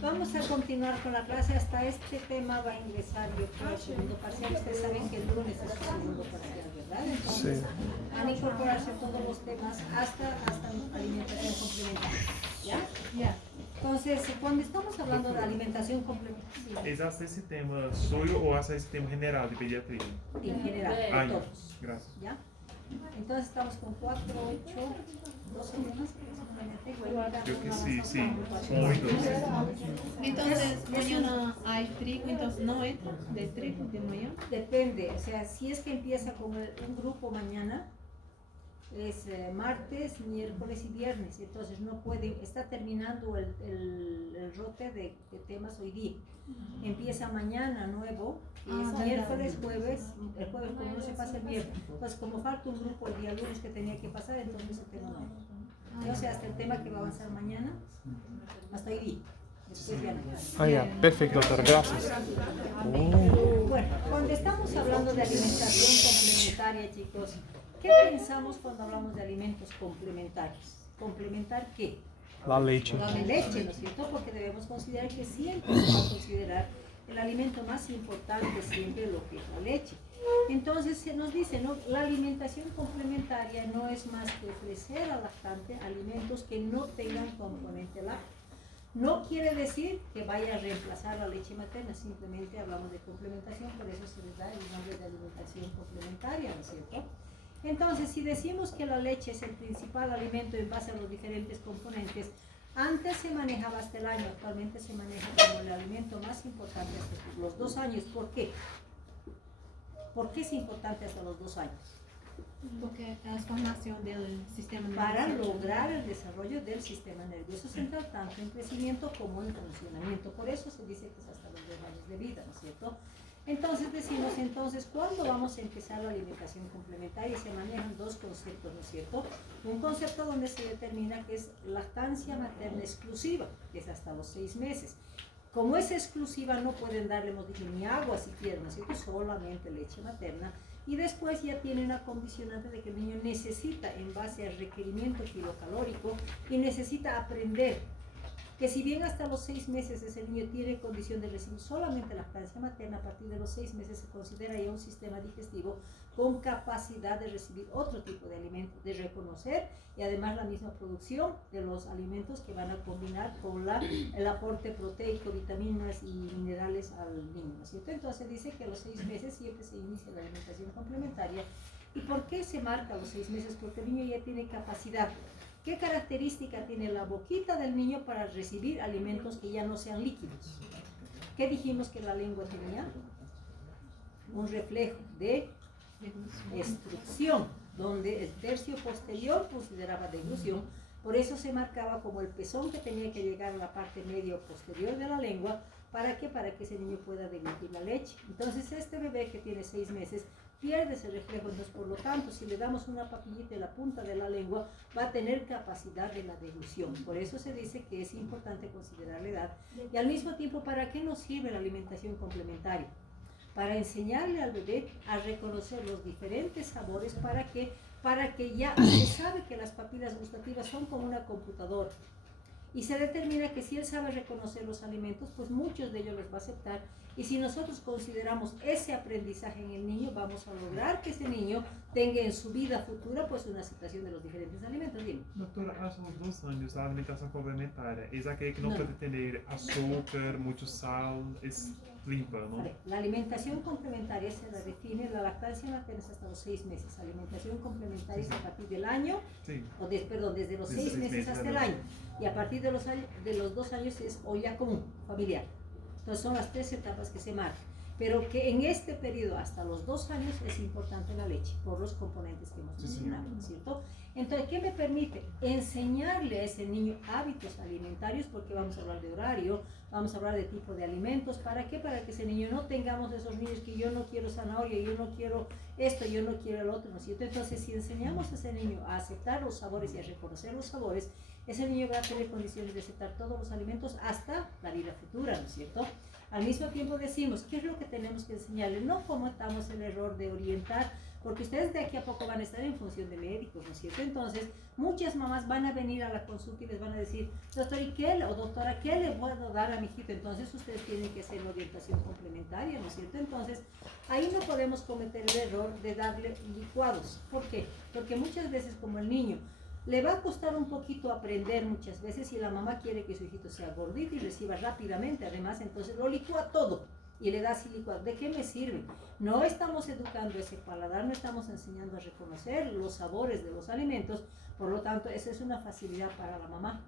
Vamos a continuar con la clase. Hasta este tema va a ingresar yo creo el segundo parcial. Ustedes saben que el lunes es el segundo parcial, ¿verdad? Entonces van a incorporarse todos los temas hasta alimentación complementaria. ¿Ya? Ya. Entonces, cuando estamos hablando de alimentación complementaria, ¿Es hasta ese tema suyo o hasta ese tema general de pediatría? en general, de Ah, ya. todos. Gracias. ¿Ya? Entonces estamos con 4, 8, 12 temas aproximadamente. Creo que sí, sí. Muy dulce. Entonces, mañana hay trigo, entonces no entra de trigo de mañana. Depende, o sea, si es que empieza con un grupo mañana, es martes, miércoles y viernes, entonces no puede, está terminando el rote de temas hoy día. Empieza mañana nuevo, que es miércoles, jueves, el jueves como no se pasa el viernes, pues como falta un grupo el día lunes que tenía que pasar, entonces el tema no. O sea, hasta el tema que va a avanzar mañana, hasta hoy día. Después ya no. Ah, ya, perfecto, doctor, gracias. Bueno, cuando estamos hablando de alimentación complementaria, chicos, ¿qué pensamos cuando hablamos de alimentos complementarios? ¿Complementar qué? La leche. La leche, ¿no es cierto? Porque debemos considerar que siempre se va a considerar el alimento más importante siempre lo que es la leche. Entonces se nos dice, ¿no? La alimentación complementaria no es más que ofrecer al lactante alimentos que no tengan componente lácteo. No quiere decir que vaya a reemplazar la leche materna, simplemente hablamos de complementación, por eso se les da el nombre de alimentación complementaria, ¿no es cierto? Entonces, si decimos que la leche es el principal alimento en base a los diferentes componentes, antes se manejaba hasta el año, actualmente se maneja como el alimento más importante hasta los 2 años. ¿Por qué? ¿Por qué es importante hasta los 2 años? Porque es formación del sistema Para nervioso. lograr el desarrollo del sistema nervioso central, tanto en crecimiento como en funcionamiento. Por eso se dice que es hasta los 2 años de vida, ¿no es cierto? Entonces decimos, ¿cuándo vamos a empezar la alimentación complementaria? Se manejan 2 conceptos, ¿no es cierto? Un concepto donde se determina que es lactancia materna exclusiva, que es hasta los 6 meses. Como es exclusiva, no pueden darle, hemos dicho, ni agua si quieren, ¿no es cierto? Solamente leche materna. Y después ya tiene una condicionante de que el niño necesita, en base al requerimiento kilocalórico, y necesita aprender que si bien hasta los 6 meses ese niño tiene condición de recibir solamente lactancia materna, a partir de los 6 meses se considera ya un sistema digestivo con capacidad de recibir otro tipo de alimentos, de reconocer y además la misma producción de los alimentos que van a combinar con el aporte proteico, vitaminas y minerales al niño, ¿no es cierto? Entonces dice que a los 6 meses siempre se inicia la alimentación complementaria. ¿Y por qué se marca a los 6 meses? Porque el niño ya tiene capacidad. ¿Qué característica tiene la boquita del niño para recibir alimentos que ya no sean líquidos? ¿Qué dijimos que la lengua tenía? Un reflejo de extrusión, donde el tercio posterior consideraba deglución. Por eso se marcaba como el pezón que tenía que llegar a la parte medio posterior de la lengua. ¿Para qué? Para que ese niño pueda deglutir la leche. Entonces este bebé que tiene 6 meses pierde ese reflejo, entonces por lo tanto si le damos una papillita en la punta de la lengua va a tener capacidad de la deglución. Por eso se dice que es importante considerar la edad. Y al mismo tiempo, ¿para qué nos sirve la alimentación complementaria? Para enseñarle al bebé a reconocer los diferentes sabores. ¿Para qué? Para que ya se sabe que las papilas gustativas son como una computadora. Y se determina que si él sabe reconocer los alimentos, pues muchos de ellos los va a aceptar. Y si nosotros consideramos ese aprendizaje en el niño, vamos a lograr que ese niño tenga en su vida futura pues una aceptación de los diferentes alimentos. Dime. Doctora, hace uns 2 anos a alimentação complementar é aquele que não pode ter açúcar, muito sal, é limpa, não? La alimentación complementaria se la define, la lactancia materna es hasta los 6 meses, alimentación complementaria es a partir del año, Sí. perdón, desde los Desde 6 6 meses meses hasta el año, y a partir de los 2 años es olla común, familiar. Entonces son las 3 etapas que se marcan, pero que en este periodo hasta los 2 años es importante la leche, por los componentes que hemos mencionado, ¿no es cierto? Entonces, ¿qué me permite? Enseñarle a ese niño hábitos alimentarios, porque vamos a hablar de horario, vamos a hablar de tipo de alimentos. ¿Para qué? Para que ese niño no tengamos esos niños que yo no quiero zanahoria, yo no quiero esto, yo no quiero el otro, ¿no es cierto? Entonces, si enseñamos a ese niño a aceptar los sabores y a reconocer los sabores, ese niño va a tener condiciones de aceptar todos los alimentos hasta la vida futura, ¿no es cierto? Al mismo tiempo decimos, ¿qué es lo que tenemos que enseñarle? No cometamos el error de orientar porque ustedes de aquí a poco van a estar en función de médicos, ¿no es cierto? Entonces, muchas mamás van a venir a la consulta y les van a decir, doctor, ¿y qué, o doctora, qué le puedo dar a mi hijito? Entonces, ustedes tienen que hacer una orientación complementaria, ¿no es cierto? Entonces, ahí no podemos cometer el error de darle licuados. ¿Por qué? Porque muchas veces, como el niño le va a costar un poquito aprender muchas veces, y la mamá quiere que su hijito sea gordito y reciba rápidamente, además, entonces lo licúa todo y le da así licuado. ¿De qué me sirve? No estamos educando ese paladar, no estamos enseñando a reconocer los sabores de los alimentos, por lo tanto, esa es una facilidad para la mamá.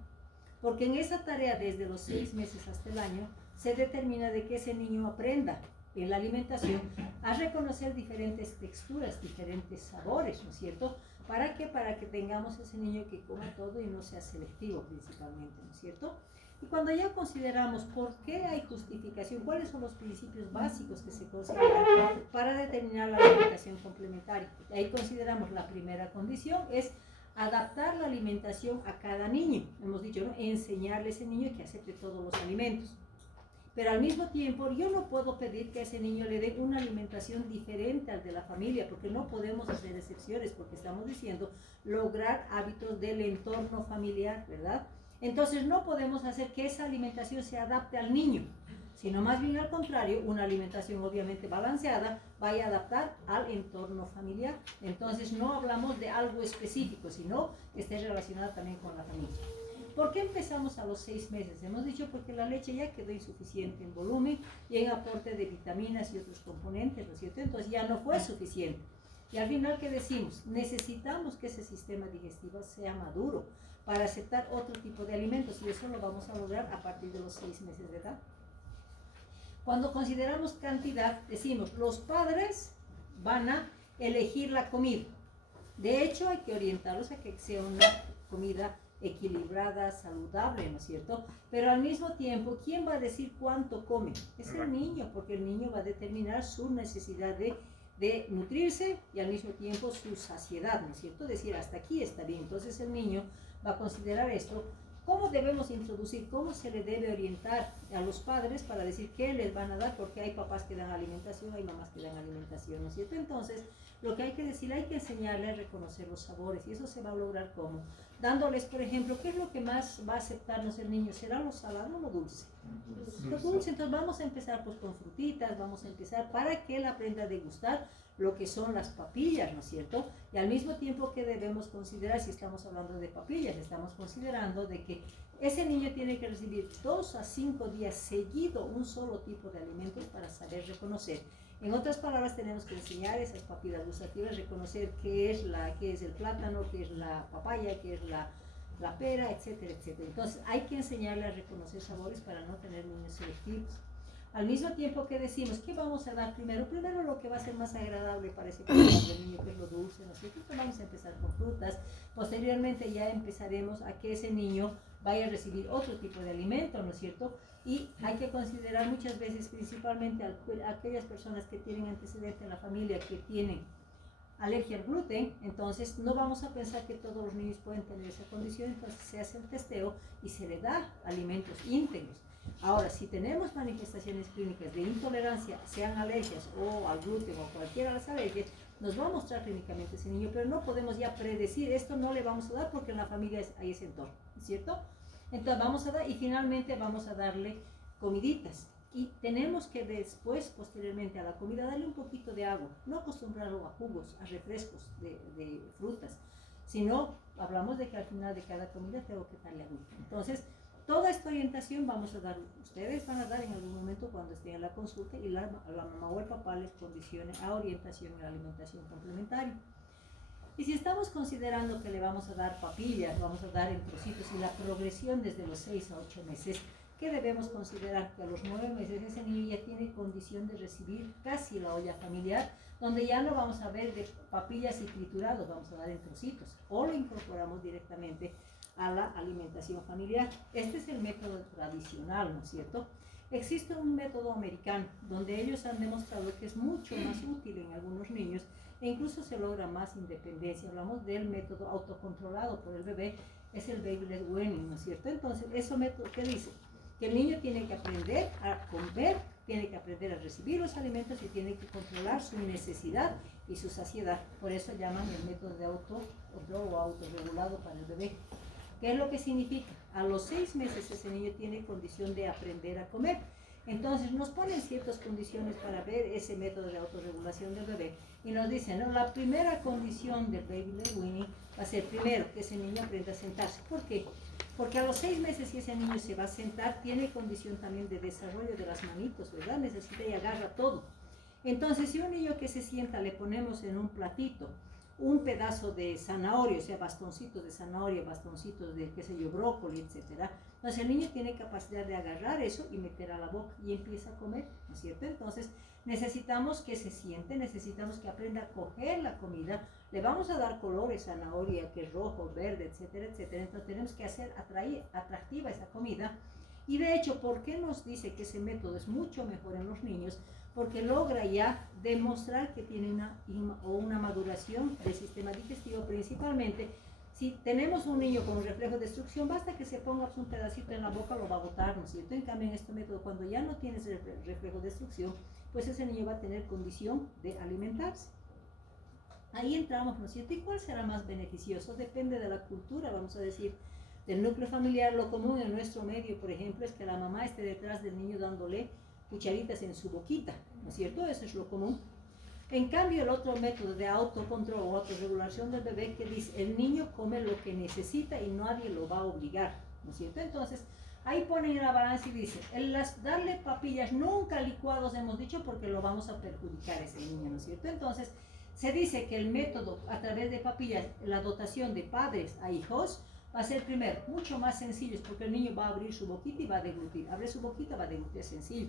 Porque en esa tarea, desde los 6 meses hasta el año, se determina de que ese niño aprenda en la alimentación a reconocer diferentes texturas, diferentes sabores, ¿no es cierto? ¿Para qué? Para que tengamos ese niño que coma todo y no sea selectivo principalmente, ¿no es cierto? Y cuando ya consideramos por qué hay justificación, cuáles son los principios básicos que se consideran para determinar la alimentación complementaria, ahí consideramos la primera condición es adaptar la alimentación a cada niño. Hemos dicho, ¿no? Enseñarle a ese niño que acepte todos los alimentos. Pero al mismo tiempo, yo no puedo pedir que a ese niño le dé una alimentación diferente al de la familia, porque no podemos hacer excepciones, porque estamos diciendo lograr hábitos del entorno familiar, ¿verdad? Entonces no podemos hacer que esa alimentación se adapte al niño, sino más bien al contrario, una alimentación obviamente balanceada vaya a adaptar al entorno familiar. Entonces no hablamos de algo específico, sino que esté relacionado también con la familia. ¿Por qué empezamos a los 6 meses? Hemos dicho porque la leche ya quedó insuficiente en volumen y en aporte de vitaminas y otros componentes, ¿no es cierto? Entonces ya no fue suficiente. Y al final, ¿qué decimos? Necesitamos que ese sistema digestivo sea maduro para aceptar otro tipo de alimentos, y eso lo vamos a lograr a partir de los 6 meses de edad. Cuando consideramos cantidad, decimos, los padres van a elegir la comida. De hecho, hay que orientarlos a que sea una comida equilibrada, saludable, ¿no es cierto? Pero al mismo tiempo, ¿quién va a decir cuánto come? Es el niño, porque el niño va a determinar su necesidad de nutrirse y al mismo tiempo su saciedad, ¿no es cierto? Decir, hasta aquí está bien. Entonces el niño va a considerar esto. ¿Cómo debemos introducir? ¿Cómo se le debe orientar a los padres para decir qué les van a dar? Porque hay papás que dan alimentación, hay mamás que dan alimentación, ¿no es cierto? Entonces, lo que hay que decir, hay que enseñarle a reconocer los sabores, y eso se va a lograr ¿cómo? Dándoles, por ejemplo, ¿qué es lo que más va a aceptarnos el niño? ¿Será lo salado o lo dulce? Lo dulce. Entonces vamos a empezar pues con frutitas, vamos a empezar para que él aprenda a degustar lo que son las papillas, ¿no es cierto? Y al mismo tiempo que debemos considerar, si estamos hablando de papillas, estamos considerando de que ese niño tiene que recibir 2 a 5 días seguido un solo tipo de alimentos para saber reconocer. En otras palabras, tenemos que enseñar esas papilas gustativas, reconocer qué es el plátano, qué es la papaya, qué es la pera, etcétera, etcétera. Entonces, hay que enseñarle a reconocer sabores para no tener niños selectivos. Al mismo tiempo que decimos, ¿qué vamos a dar primero? Primero lo que va a ser más agradable para ese niño, que es lo dulce, ¿no es cierto? Entonces vamos a empezar con frutas. Posteriormente ya empezaremos a que ese niño vaya a recibir otro tipo de alimento, ¿no es cierto? Y hay que considerar muchas veces, principalmente a aquellas personas que tienen antecedente en la familia, que tienen alergia al gluten, entonces no vamos a pensar que todos los niños pueden tener esa condición, entonces se hace el testeo y se le da alimentos íntegros. Ahora, si tenemos manifestaciones clínicas de intolerancia, sean alergias o al gluten o cualquiera de las alergias, nos va a mostrar clínicamente ese niño, pero no podemos ya predecir, esto no le vamos a dar porque en la familia hay ese entorno, ¿cierto? Entonces vamos a dar, y finalmente vamos a darle comiditas. Y tenemos que después, posteriormente a la comida, darle un poquito de agua. No acostumbrarlo a jugos, a refrescos de frutas, sino hablamos de que al final de cada comida tengo que darle agua. Entonces, toda esta orientación vamos a dar, ustedes van a dar en algún momento cuando estén en la consulta, y la mamá o el papá les condicione a orientación en la alimentación complementaria. Y si estamos considerando que le vamos a dar papillas, vamos a dar en trocitos, y la progresión desde los 6 a 8 meses, ¿qué debemos considerar? Que a los 9 meses ese niño ya tiene condición de recibir casi la olla familiar, donde ya no vamos a ver de papillas y triturados, vamos a dar en trocitos, o lo incorporamos directamente a la alimentación familiar. Este es el método tradicional, ¿no es cierto? Existe un método americano, donde ellos han demostrado que es mucho más útil en algunos niños, e incluso se logra más independencia. Hablamos del método autocontrolado por el bebé, es el baby-led weaning, ¿no es cierto? Entonces, ese método, ¿qué dice? Que el niño tiene que aprender a comer tiene que aprender a recibir los alimentos y tiene que controlar su necesidad y su saciedad. Por eso llaman el método de autocontrol o autorregulado para el bebé. ¿Qué es lo que significa? A los 6 meses ese niño tiene condición de aprender a comer. Entonces nos ponen ciertas condiciones para ver ese método de autorregulación del bebé y nos dicen, ¿no? La primera condición del baby led weaning va a ser primero que ese niño aprenda a sentarse. ¿Por qué? Porque a los 6 meses si ese niño se va a sentar, tiene condición también de desarrollo de las manitos, ¿verdad? Necesita y agarra todo. Entonces, si un niño que se sienta le ponemos en un platito un pedazo de zanahoria, o sea, bastoncitos de zanahoria, bastoncitos de, qué sé yo, brócoli, etcétera, entonces el niño tiene capacidad de agarrar eso y meter a la boca y empieza a comer, ¿no es cierto? Entonces, necesitamos que se siente, necesitamos que aprenda a coger la comida, le vamos a dar colores, zanahoria, que es rojo, verde, etcétera, etcétera. Entonces tenemos que hacer atractiva esa comida. Y de hecho, ¿por qué nos dice que ese método es mucho mejor en los niños? Porque logra ya demostrar que tiene una maduración del sistema digestivo principalmente. Si tenemos un niño con reflejo de succión, basta que se ponga un pedacito en la boca, lo va a botar, ¿no es cierto? En cambio, en este método, cuando ya no tienes el reflejo de succión, pues ese niño va a tener condición de alimentarse. Ahí entramos, ¿no es cierto? ¿Y cuál será más beneficioso? Depende de la cultura, vamos a decir, del núcleo familiar. Lo común en nuestro medio, por ejemplo, es que la mamá esté detrás del niño dándole cucharitas en su boquita, ¿no es cierto? Eso es lo común. En cambio, el otro método de autocontrol o autorregulación del bebé que dice, el niño come lo que necesita y nadie lo va a obligar, ¿no es cierto? Entonces, ahí ponen en la balanza y dice, darle papillas nunca licuados hemos dicho porque lo vamos a perjudicar a ese niño, ¿no es cierto? Entonces, se dice que el método a través de papillas, la dotación de padres a hijos, va a ser primero mucho más sencillo porque el niño va a abrir su boquita y va a deglutir. Abre su boquita, va a deglutir, sencillo.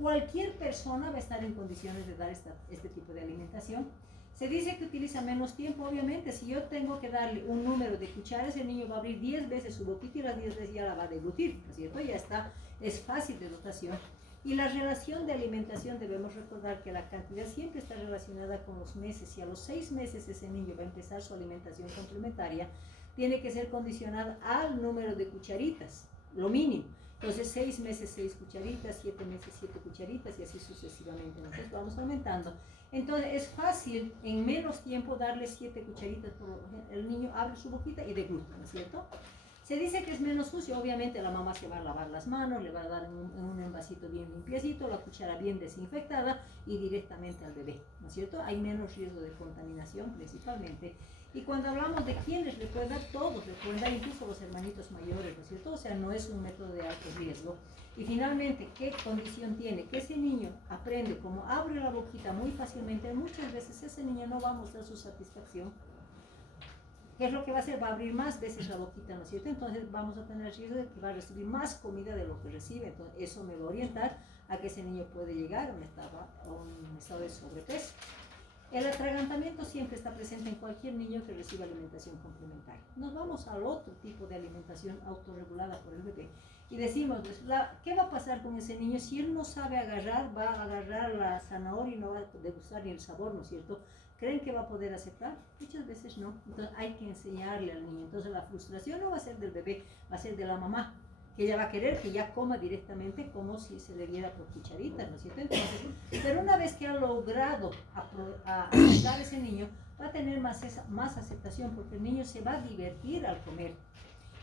Cualquier persona va a estar en condiciones de dar este tipo de alimentación. Se dice que utiliza menos tiempo, obviamente. Si yo tengo que darle un número de cucharas, el niño va a abrir 10 veces su boquita y las 10 veces ya la va a deglutir, ¿no es cierto? Ya está, es fácil de dotación. Y la relación de alimentación, debemos recordar que la cantidad siempre está relacionada con los meses. Si a los 6 meses ese niño va a empezar su alimentación complementaria, tiene que ser condicionada al número de cucharitas, lo mínimo. Entonces, 6 meses 6 cucharitas, 7 meses 7 cucharitas y así sucesivamente. Entonces, vamos aumentando. Entonces, es fácil en menos tiempo darle 7 cucharitas. El niño abre su boquita y degluta, ¿no es cierto? Se dice que es menos sucio. Obviamente, la mamá se va a lavar las manos, le va a dar en un envasito bien limpiecito, la cuchara bien desinfectada y directamente al bebé, ¿no es cierto? Hay menos riesgo de contaminación, principalmente. Y cuando hablamos de quiénes le pueden dar, todos le pueden dar, incluso los hermanitos mayores, ¿no es cierto? O sea, no es un método de alto riesgo. Y finalmente, ¿qué condición tiene? Que ese niño aprende, como abre la boquita muy fácilmente, muchas veces ese niño no va a mostrar su satisfacción. ¿Qué es lo que va a hacer? Va a abrir más veces la boquita, ¿no es cierto? Entonces vamos a tener el riesgo de que va a recibir más comida de lo que recibe. Entonces eso me va a orientar a que ese niño puede llegar a un estado de sobrepeso. El atragantamiento siempre está presente en cualquier niño que reciba alimentación complementaria. Nos vamos al otro tipo de alimentación autorregulada por el bebé y decimos, ¿qué va a pasar con ese niño si él no sabe agarrar? Va a agarrar la zanahoria y no va a degustar ni el sabor, ¿no es cierto? ¿Creen que va a poder aceptar? Muchas veces no. Entonces hay que enseñarle al niño. Entonces la frustración no va a ser del bebé, va a ser de la mamá, que ella va a querer que ya coma directamente como si se le diera por cucharitas, ¿no es cierto? Entonces, pero una vez que ha logrado aceptar ese niño, va a tener más aceptación porque el niño se va a divertir al comer.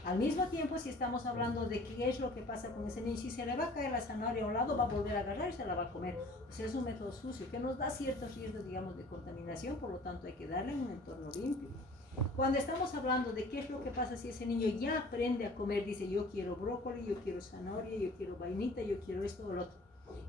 Al mismo tiempo, si estamos hablando de qué es lo que pasa con ese niño, si se le va a caer la zanahoria a un lado, va a volver a agarrar y se la va a comer. O sea, es un método sucio que nos da ciertos riesgos, digamos, de contaminación, por lo tanto hay que darle en un entorno limpio. Cuando estamos hablando de qué es lo que pasa si ese niño ya aprende a comer, dice yo quiero brócoli, yo quiero zanahoria, yo quiero vainita, yo quiero esto o lo otro.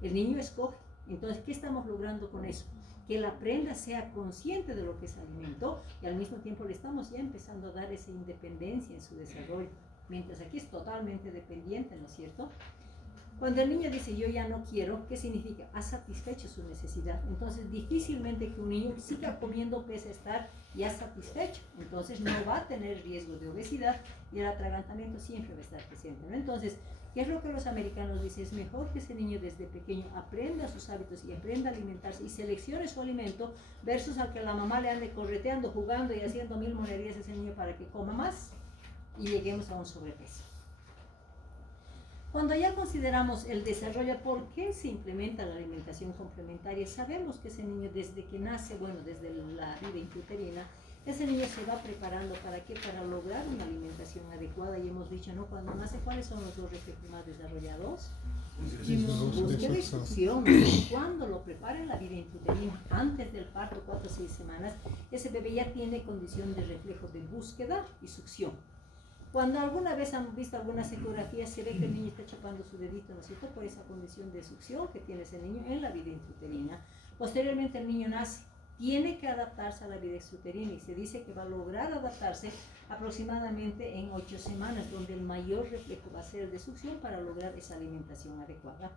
El niño escoge. Entonces, ¿qué estamos logrando con eso? Que la prenda sea consciente de lo que es alimento y al mismo tiempo le estamos ya empezando a dar esa independencia en su desarrollo. Mientras aquí es totalmente dependiente, ¿no es cierto? Cuando el niño dice yo ya no quiero, ¿qué significa? Ha satisfecho su necesidad. Entonces difícilmente que un niño siga comiendo pese a estar ya satisfecho. Entonces no va a tener riesgo de obesidad y el atragantamiento siempre va a estar presente, ¿no? Entonces, ¿qué es lo que los americanos dicen? Es mejor que ese niño desde pequeño aprenda sus hábitos y aprenda a alimentarse y seleccione su alimento versus al que la mamá le ande correteando, jugando y haciendo 1000 monerías a ese niño para que coma más y lleguemos a un sobrepeso. Cuando ya consideramos el desarrollo, ¿por qué se implementa la alimentación complementaria? Sabemos que ese niño desde que nace, bueno, desde la vida intrauterina, ese niño se va preparando ¿para qué? Para lograr una alimentación adecuada. Y hemos dicho, ¿no? Cuando nace, ¿cuáles son los dos reflejos más desarrollados? Búsqueda y succión. Cuando lo prepara en la vida intrauterina, antes del parto, 4 o 6 semanas, ese bebé ya tiene condición de reflejo de búsqueda y succión. Cuando alguna vez han visto algunas ecografías, se ve que el niño está chupando su dedito, ¿no es cierto? Por esa condición de succión que tiene ese niño en la vida intrauterina. Posteriormente el niño nace, tiene que adaptarse a la vida extrauterina y se dice que va a lograr adaptarse aproximadamente en 8 semanas, donde el mayor reflejo va a ser de succión para lograr esa alimentación adecuada.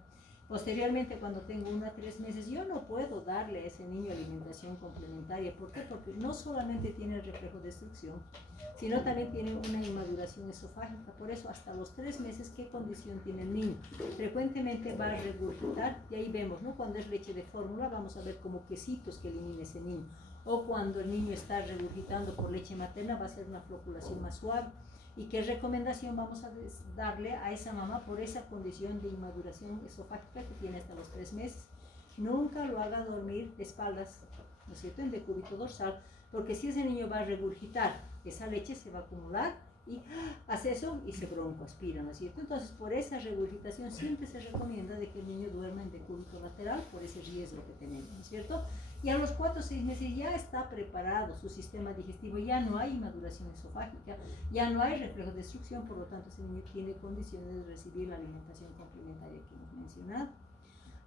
Posteriormente, cuando tengo 1 a 3 meses, yo no puedo darle a ese niño alimentación complementaria. ¿Por qué? Porque no solamente tiene el reflejo de succión, sino también tiene una inmaduración esofágica. Por eso, hasta los 3 meses, ¿qué condición tiene el niño? Frecuentemente va a regurgitar, y ahí vemos, ¿no? Cuando es leche de fórmula, vamos a ver como quesitos que elimina ese niño. O cuando el niño está regurgitando por leche materna, va a ser una floculación más suave. ¿Y qué recomendación vamos a darle a esa mamá por esa condición de inmaduración esofágica que tiene hasta los 3 meses? Nunca lo haga dormir de espaldas, ¿no es cierto?, en decúbito dorsal, porque si ese niño va a regurgitar, esa leche se va a acumular y hace eso y se broncoaspira, ¿no es cierto? Entonces, por esa regurgitación siempre se recomienda de que el niño duerma en decúbito lateral por ese riesgo que tenemos, ¿no es cierto? Y a los 4 o 6 meses ya está preparado su sistema digestivo, ya no hay maduración esofágica, ya no hay reflejo de succión, por lo tanto ese niño tiene condiciones de recibir la alimentación complementaria que hemos mencionado.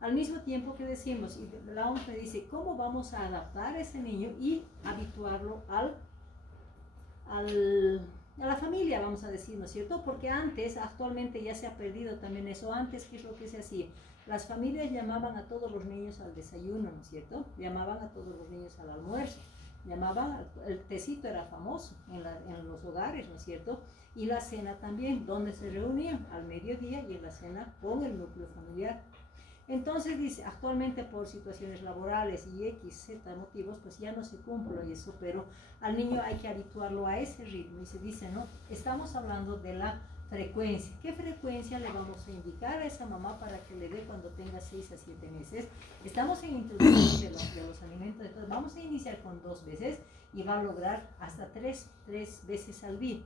Al mismo tiempo que decimos, y la OMS me dice, ¿cómo vamos a adaptar a ese niño y habituarlo a la familia, vamos a decir, ¿no es cierto? Porque antes, actualmente ya se ha perdido también eso. Antes, ¿qué es lo que se hacía? Las familias llamaban a todos los niños al desayuno, ¿no es cierto? Llamaban a todos los niños al almuerzo, el tecito era famoso en los hogares, ¿no es cierto? Y la cena también, donde se reunían al mediodía y en la cena con el núcleo familiar. Entonces dice, actualmente por situaciones laborales y X, Z motivos, pues ya no se cumple eso, pero al niño hay que habituarlo a ese ritmo. Y se dice, ¿no? Estamos hablando de la frecuencia. ¿Qué frecuencia le vamos a indicar a esa mamá para que le dé cuando tenga 6 a 7 meses? Estamos en introducción de los alimentos, entonces vamos a iniciar con 2 veces y va a lograr hasta 3 veces al día.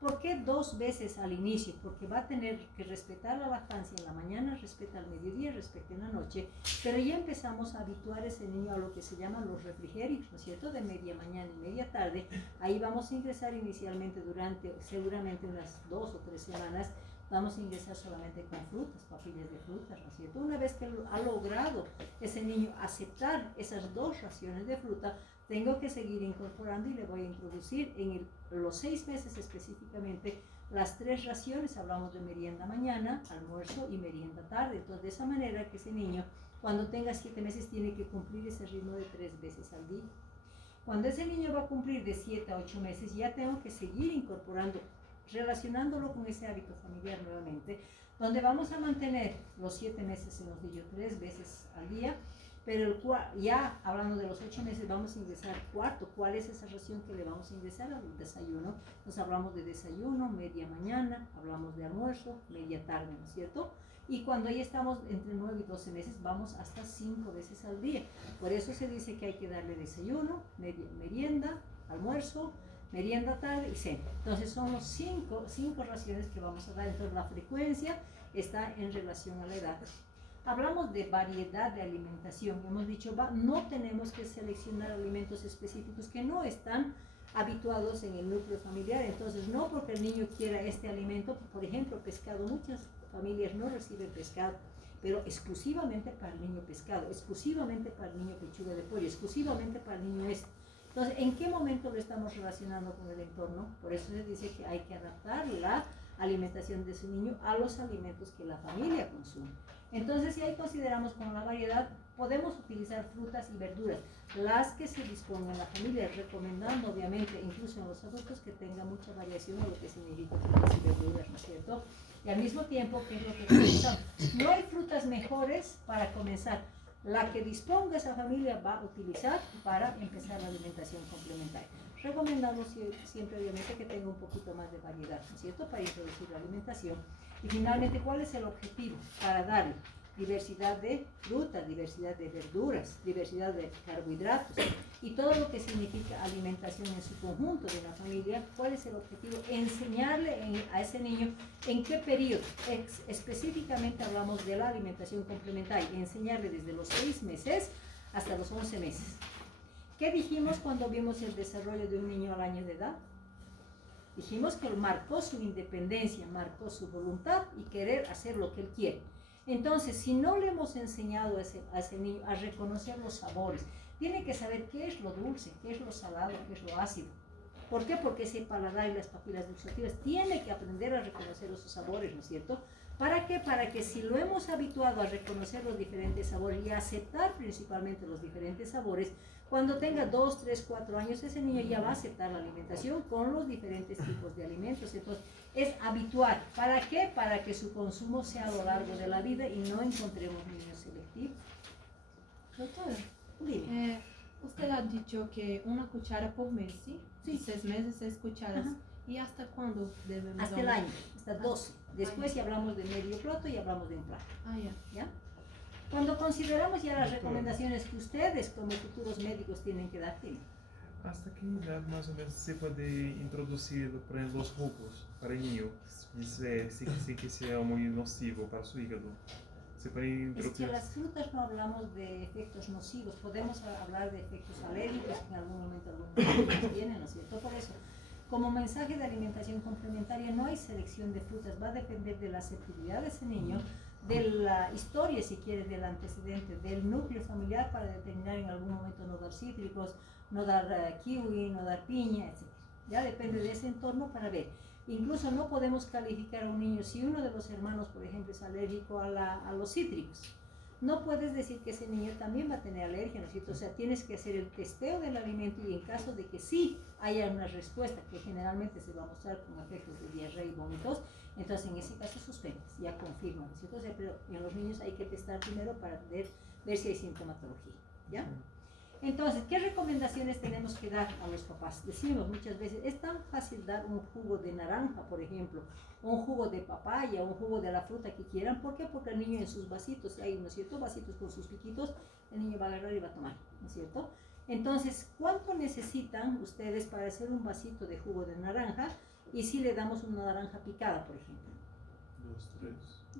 ¿Por qué 2 veces al inicio? Porque va a tener que respetar la lactancia en la mañana, respeta al mediodía, respeta en la noche, pero ya empezamos a habituar a ese niño a lo que se llaman los refrigerios, ¿no es cierto? De media mañana y media tarde. Ahí vamos a ingresar inicialmente durante seguramente unas 2 o 3 semanas, vamos a ingresar solamente con frutas, papillas de frutas, ¿no es cierto? Una vez que ha logrado ese niño aceptar esas 2 raciones de fruta, tengo que seguir incorporando y le voy a introducir en los 6 meses específicamente las 3 raciones. Hablamos de merienda mañana, almuerzo y merienda tarde. Entonces, de esa manera que ese niño, cuando tenga 7 meses, tiene que cumplir ese ritmo de 3 veces al día. Cuando ese niño va a cumplir de 7 a 8 meses, ya tengo que seguir incorporando, relacionándolo con ese hábito familiar nuevamente, donde vamos a mantener los 7 meses, se nos dio 3 veces al día. Pero ya hablando de los 8 meses vamos a ingresar cuarto. ¿Cuál es esa ración que le vamos a ingresar al desayuno? Nos hablamos de desayuno, media mañana, hablamos de almuerzo, media tarde, ¿no es cierto? Y cuando ya estamos entre 9 y 12 meses vamos hasta 5 veces al día. Por eso se dice que hay que darle desayuno, merienda, almuerzo, merienda tarde y cena. Entonces son los 5 raciones que vamos a dar. Entonces la frecuencia está en relación a la edad. Hablamos de variedad de alimentación. Hemos dicho, no tenemos que seleccionar alimentos específicos que no están habituados en el núcleo familiar. Entonces, no porque el niño quiera este alimento, por ejemplo, pescado. Muchas familias no reciben pescado, pero exclusivamente para el niño pescado, exclusivamente para el niño pechuga de pollo, exclusivamente para el niño este. Entonces, ¿en qué momento lo estamos relacionando con el entorno? Por eso se dice que hay que adaptar la alimentación de su niño a los alimentos que la familia consume. Entonces, si ahí consideramos como la variedad, podemos utilizar frutas y verduras, las que se dispongan en la familia, recomendando obviamente, incluso en los adultos, que tenga mucha variación en lo que significa frutas y verduras, ¿no es cierto? Y al mismo tiempo, ¿qué es lo que comenzamos? No hay frutas mejores para comenzar. La que disponga esa familia va a utilizar para empezar la alimentación complementaria. Recomendamos siempre, obviamente, que tenga un poquito más de variedad, ¿no es cierto?, para introducir la alimentación. Y finalmente, ¿cuál es el objetivo? Para darle diversidad de frutas, diversidad de verduras, diversidad de carbohidratos y todo lo que significa alimentación en su conjunto de una familia. ¿Cuál es el objetivo? Enseñarle a ese niño en qué periodo. Específicamente hablamos de la alimentación complementaria, enseñarle desde los 6 meses hasta los 11 meses. ¿Qué dijimos cuando vimos el desarrollo de un niño al año de edad? Dijimos que él marcó su independencia, marcó su voluntad y querer hacer lo que él quiere. Entonces, si no le hemos enseñado a ese niño a reconocer los sabores, tiene que saber qué es lo dulce, qué es lo salado, qué es lo ácido. ¿Por qué? Porque ese paladar y las papilas gustativas tiene que aprender a reconocer esos sabores, ¿no es cierto? ¿Para qué? Para que si lo hemos habituado a reconocer los diferentes sabores y a aceptar principalmente los diferentes sabores, cuando tenga 2, 3, 4 años, ese niño ya va a aceptar la alimentación con los diferentes tipos de alimentos. Entonces, es habituar. ¿Para qué? Para que su consumo sea a lo largo de la vida y no encontremos niños selectivos. Doctora, Dime. usted ha dicho que una cuchara por mes, ¿sí? Sí. 6 meses, 6 cucharas. Ajá. ¿Y hasta cuándo debemos? Hasta el año, hasta 12. Después ya hablamos de medio plato y hablamos de un plato. Ah, ya. ¿Ya? Cuando consideramos ya las recomendaciones que ustedes como futuros médicos tienen que dar, ¿sí? ¿Hasta qué edad más o menos se puede introducir, por ejemplo, los jugos para el niño? Si que sea muy nocivo para su hígado. Se puede Es introducir. que las frutas no hablamos de efectos nocivos, podemos hablar de efectos alérgicos que en algún momento algunos niños tienen, ¿no es cierto? Por eso, como mensaje de alimentación complementaria no hay selección de frutas, va a depender de la aceptabilidad de ese niño, de la historia, si quiere, del antecedente, del núcleo familiar para determinar en algún momento no dar cítricos, no dar kiwi, no dar piña, etc. Ya depende de ese entorno para ver. Incluso no podemos calificar a un niño si uno de los hermanos, por ejemplo, es alérgico a los cítricos. No puedes decir que ese niño también va a tener alergia, ¿no es cierto? O sea, tienes que hacer el testeo del alimento y en caso de que sí haya una respuesta que generalmente se va a mostrar con efectos de diarrea y vómitos, entonces en ese caso suspendes, ya confirman, ¿no es cierto? O sea, pero en los niños hay que testar primero para ver si hay sintomatología, ¿ya? Entonces, ¿qué recomendaciones tenemos que dar a los papás? Decimos muchas veces, es tan fácil dar un jugo de naranja, por ejemplo, un jugo de papaya, un jugo de la fruta que quieran. ¿Por qué? Porque el niño en sus vasitos, hay unos ciertos vasitos con sus piquitos, el niño va a agarrar y va a tomar, ¿no es cierto? Entonces, ¿cuánto necesitan ustedes para hacer un vasito de jugo de naranja? Y si le damos una naranja picada, por ejemplo.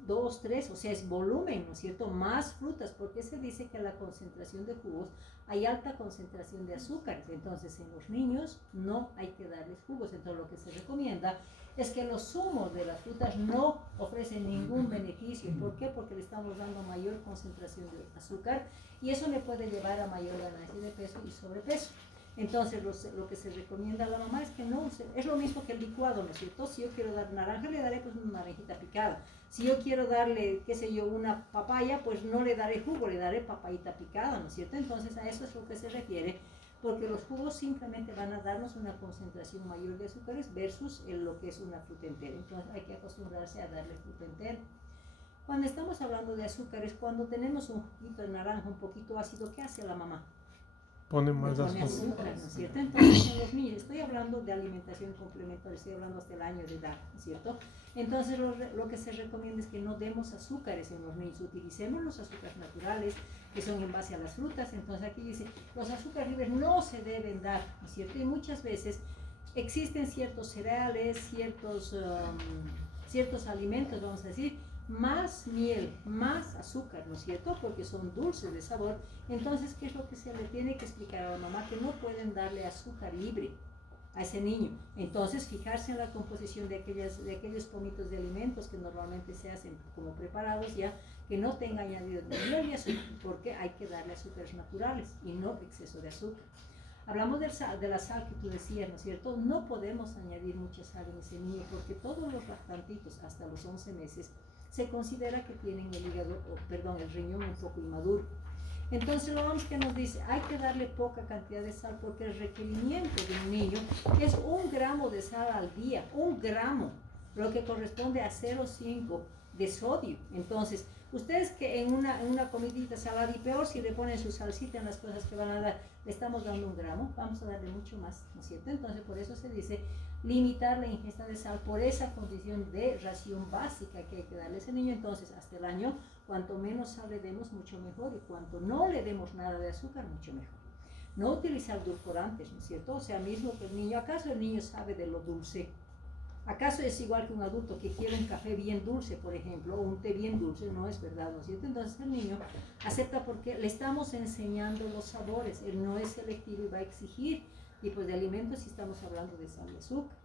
2, 3, o sea, es volumen, ¿no es cierto? Más frutas, porque se dice que la concentración de jugos hay alta concentración de azúcares, entonces en los niños no hay que darles jugos, entonces lo que se recomienda es que los zumos de las frutas no ofrecen ningún beneficio. ¿Por qué? Porque le estamos dando mayor concentración de azúcar y eso le puede llevar a mayor ganancia de peso y sobrepeso. Entonces lo que se recomienda a la mamá es que no use, es lo mismo que el licuado, ¿no es cierto? Si yo quiero dar naranja, le daré pues una naranjita picada. Si yo quiero darle, qué sé yo, una papaya, pues no le daré jugo, le daré papayita picada, ¿no es cierto? Entonces a eso es lo que se refiere, porque los jugos simplemente van a darnos una concentración mayor de azúcares versus lo que es una fruta entera. Entonces hay que acostumbrarse a darle fruta entera. Cuando estamos hablando de azúcares, cuando tenemos un juguito de naranja un poquito ácido, ¿qué hace la mamá? Pone más Pone azúcar. azúcar, ¿no es cierto? Entonces en los niños, estoy hablando de alimentación complementaria, estoy hablando hasta el año de edad, ¿no es cierto? Entonces lo que se recomienda es que no demos azúcares en los niños, utilicemos los azúcares naturales que son en base a las frutas. Entonces aquí dice, los azúcares libres no se deben dar, ¿no es cierto? Y muchas veces existen ciertos cereales, ciertos alimentos, vamos a decir, más miel, más azúcar, ¿no es cierto? Porque son dulces de sabor. Entonces, ¿qué es lo que se le tiene que explicar a la mamá? Que no pueden darle azúcar libre a ese niño. Entonces, fijarse en la composición de aquellos pomitos de alimentos que normalmente se hacen como preparados ya, que no tenga añadido de miel y azúcar, porque hay que darle azúcares naturales y no exceso de azúcar. Hablamos de la sal que tú decías, ¿no es cierto? No podemos añadir mucha sal en ese niño porque todos los lactantitos hasta los 11 meses se considera que tienen el riñón un poco inmaduro. Entonces lo vamos que nos dice, hay que darle poca cantidad de sal porque el requerimiento de un niño es 1 gramo de sal al día, 1 gramo, lo que corresponde a 0,5 de sodio. Entonces, Ustedes que en una comidita salada y peor si le ponen su salsita en las cosas que van a dar, le estamos dando 1 gramo, vamos a darle mucho más, ¿no es cierto? Entonces por eso se dice limitar la ingesta de sal por esa condición de ración básica que hay que darle a ese niño. Entonces hasta el año, cuanto menos sal le demos, mucho mejor, y cuanto no le demos nada de azúcar, mucho mejor. No utilizar edulcorantes, ¿no es cierto? O sea, mismo que el niño, ¿acaso el niño sabe de lo dulce? ¿Acaso es igual que un adulto que quiere un café bien dulce, por ejemplo, o un té bien dulce? No es verdad, ¿no es cierto? Entonces el niño acepta porque le estamos enseñando los sabores. Él no es selectivo y va a exigir tipos de alimentos si estamos hablando de sal y azúcar.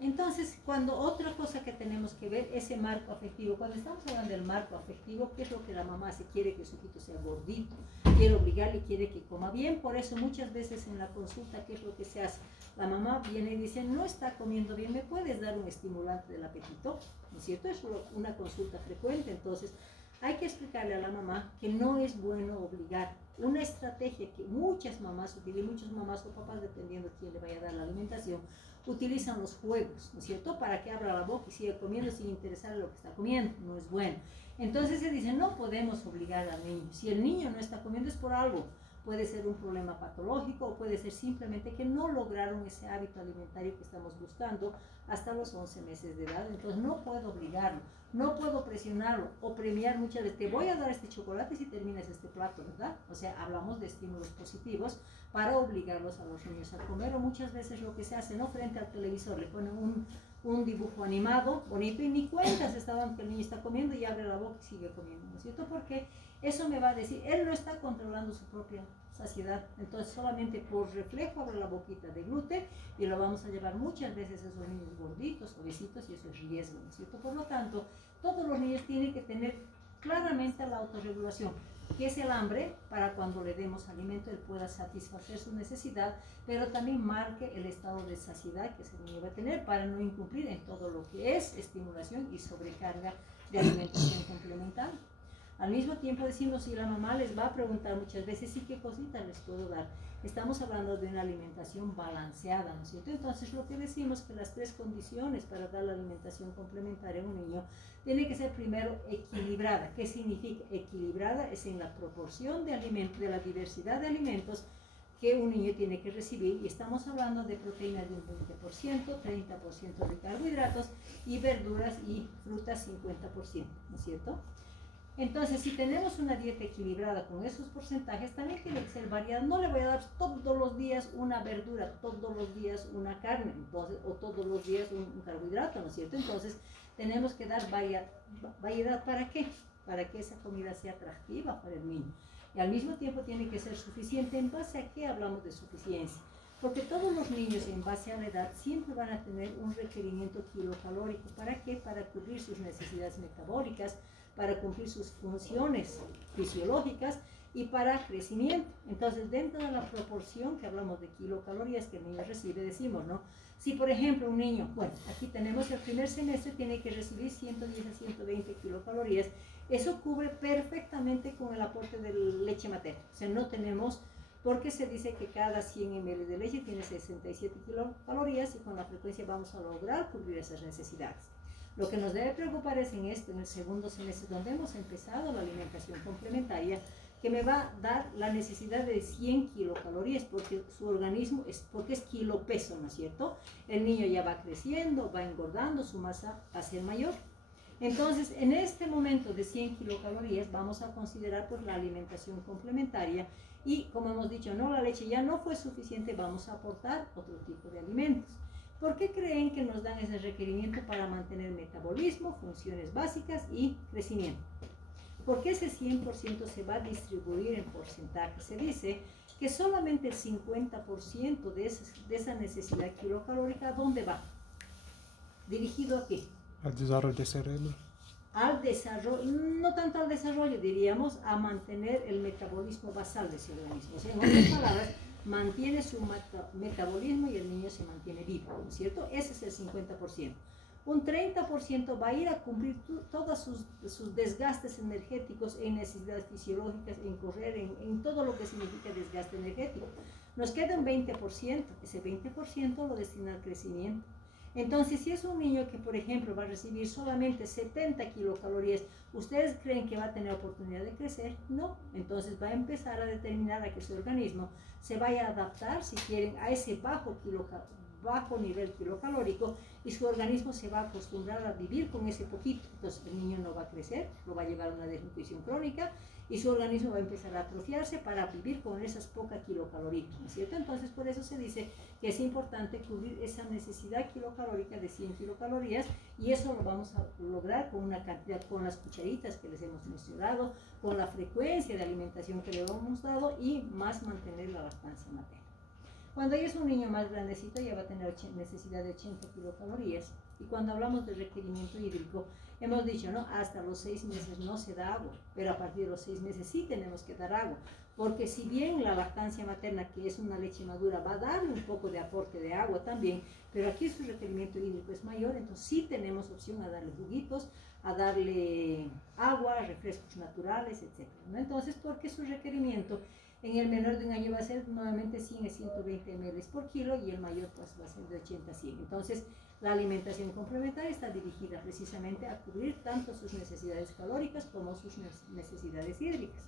Entonces, cuando otra cosa que tenemos que ver, ese marco afectivo, cuando estamos hablando del marco afectivo, ¿qué es lo que la mamá hace? Quiere que su hijito sea gordito, quiere obligarle, quiere que coma bien. Por eso muchas veces en la consulta, ¿qué es lo que se hace? La mamá viene y dice, no está comiendo bien, ¿me puedes dar un estimulante del apetito? ¿No es cierto? Es una consulta frecuente. Entonces, hay que explicarle a la mamá que no es bueno obligar. Una estrategia que muchas mamás utilizan, muchos mamás o papás, dependiendo de quién le vaya a dar la alimentación, utilizan los juegos, ¿no es cierto? Para que abra la boca y siga comiendo sin interesarle lo que está comiendo. No es bueno. Entonces se dice, no podemos obligar al niño. Si el niño no está comiendo es por algo. Puede ser un problema patológico o puede ser simplemente que no lograron ese hábito alimentario que estamos buscando hasta los 11 meses de edad. Entonces no puedo obligarlo, no puedo presionarlo o premiar muchas veces. Te voy a dar este chocolate si terminas este plato, ¿verdad? O sea, hablamos de estímulos positivos para obligarlos a los niños a comer, o muchas veces lo que se hace, ¿no? Frente al televisor le ponen un dibujo animado, bonito, y ni cuenta se está dando que el niño está comiendo y abre la boca y sigue comiendo, ¿no es cierto? Porque eso me va a decir, él no está controlando su propia saciedad, entonces solamente por reflejo abre la boquita de gluten y lo vamos a llevar muchas veces a esos niños gorditos, obesitos, y eso es riesgo, ¿no es cierto? Por lo tanto, todos los niños tienen que tener claramente la autorregulación, que es el hambre, para cuando le demos alimento él pueda satisfacer su necesidad, pero también marque el estado de saciedad que ese niño va a tener para no incumplir en todo lo que es estimulación y sobrecarga de alimentación complementaria. Al mismo tiempo decimos, si la mamá les va a preguntar muchas veces, sí, ¿qué cositas les puedo dar? Estamos hablando de una alimentación balanceada, ¿no es cierto? Entonces lo que decimos es que las 3 condiciones para dar la alimentación complementaria a un niño tiene que ser primero equilibrada. ¿Qué significa equilibrada? Es en la proporción de alimentos, de la diversidad de alimentos que un niño tiene que recibir, y estamos hablando de proteínas de un 20%, 30% de carbohidratos y verduras y frutas 50%, ¿no es cierto? Entonces, si tenemos una dieta equilibrada con esos porcentajes, también tiene que ser variada. No le voy a dar todos los días una verdura, todos los días una carne, entonces, o todos los días un carbohidrato, ¿no es cierto? Entonces, tenemos que dar variedad. ¿Para qué? Para que esa comida sea atractiva para el niño. Y al mismo tiempo tiene que ser suficiente. ¿En base a qué hablamos de suficiencia? Porque todos los niños, en base a la edad, siempre van a tener un requerimiento kilocalórico. ¿Para qué? Para cubrir sus necesidades metabólicas, para cumplir sus funciones fisiológicas y para crecimiento. Entonces, dentro de la proporción que hablamos de kilocalorías que el niño recibe, decimos, ¿no? Si, por ejemplo, un niño, bueno, aquí tenemos el primer semestre, tiene que recibir 110 a 120 kilocalorías, eso cubre perfectamente con el aporte de leche materna. O sea, no tenemos, porque se dice que cada 100 ml de leche tiene 67 kilocalorías y con la frecuencia vamos a lograr cubrir esas necesidades. Lo que nos debe preocupar es en el segundo semestre, donde hemos empezado la alimentación complementaria, que me va a dar la necesidad de 100 kilocalorías, porque su organismo porque es kilopeso, ¿no es cierto? El niño ya va creciendo, va engordando, su masa va a ser mayor. Entonces, en este momento de 100 kilocalorías, vamos a considerar pues la alimentación complementaria y, como hemos dicho, no, la leche ya no fue suficiente, vamos a aportar otro tipo de alimentos. ¿Por qué creen que nos dan ese requerimiento? Para mantener metabolismo, funciones básicas y crecimiento. Porque ese 100% se va a distribuir en porcentaje. Se dice que solamente el 50% de esa necesidad kilocalórica, ¿a dónde va? ¿Dirigido a qué? Al desarrollo del cerebro. Al desarrollo, no tanto al desarrollo, diríamos a mantener el metabolismo basal de ese organismo. O sea, en otras palabras, mantiene su metabolismo y el niño se mantiene vivo, ¿no es cierto? Ese es el 50%. Un 30% va a ir a cumplir todos sus desgastes energéticos en necesidades fisiológicas, en correr, en todo lo que significa desgaste energético. Nos queda un 20%, ese 20% lo destina al crecimiento. Entonces, si es un niño que, por ejemplo, va a recibir solamente 70 kilocalorías, ¿ustedes creen que va a tener oportunidad de crecer? No. Entonces va a empezar a determinar a que su organismo se vaya a adaptar, si quieren, a ese bajo nivel kilocalórico, y su organismo se va a acostumbrar a vivir con ese poquito. Entonces el niño no va a crecer, lo va a llevar a una desnutrición crónica y su organismo va a empezar a atrofiarse para vivir con esas pocas kilocalorías, ¿no es cierto? Entonces por eso se dice que es importante cubrir esa necesidad kilocalórica de 100 kilocalorías, y eso lo vamos a lograr con una cantidad, con las cucharitas que les hemos mencionado, con la frecuencia de alimentación que le hemos dado y más mantener la lactancia materna. Cuando ya es un niño más grandecito ya va a tener necesidad de 80 kilocalorías, y cuando hablamos de requerimiento hídrico hemos dicho, ¿no? Hasta los 6 meses no se da agua, pero a partir de los 6 meses sí tenemos que dar agua, porque si bien la lactancia materna, que es una leche madura, va a darle un poco de aporte de agua también, pero aquí su requerimiento hídrico es mayor, entonces sí tenemos opción a darle juguitos, a darle agua, refrescos naturales, etc., ¿no? Entonces, porque su requerimiento en el menor de un año va a ser nuevamente 100 a 120 ml por kilo, y el mayor pues va a ser de 80 a 100. Entonces, la alimentación complementaria está dirigida precisamente a cubrir tanto sus necesidades calóricas como sus necesidades hídricas.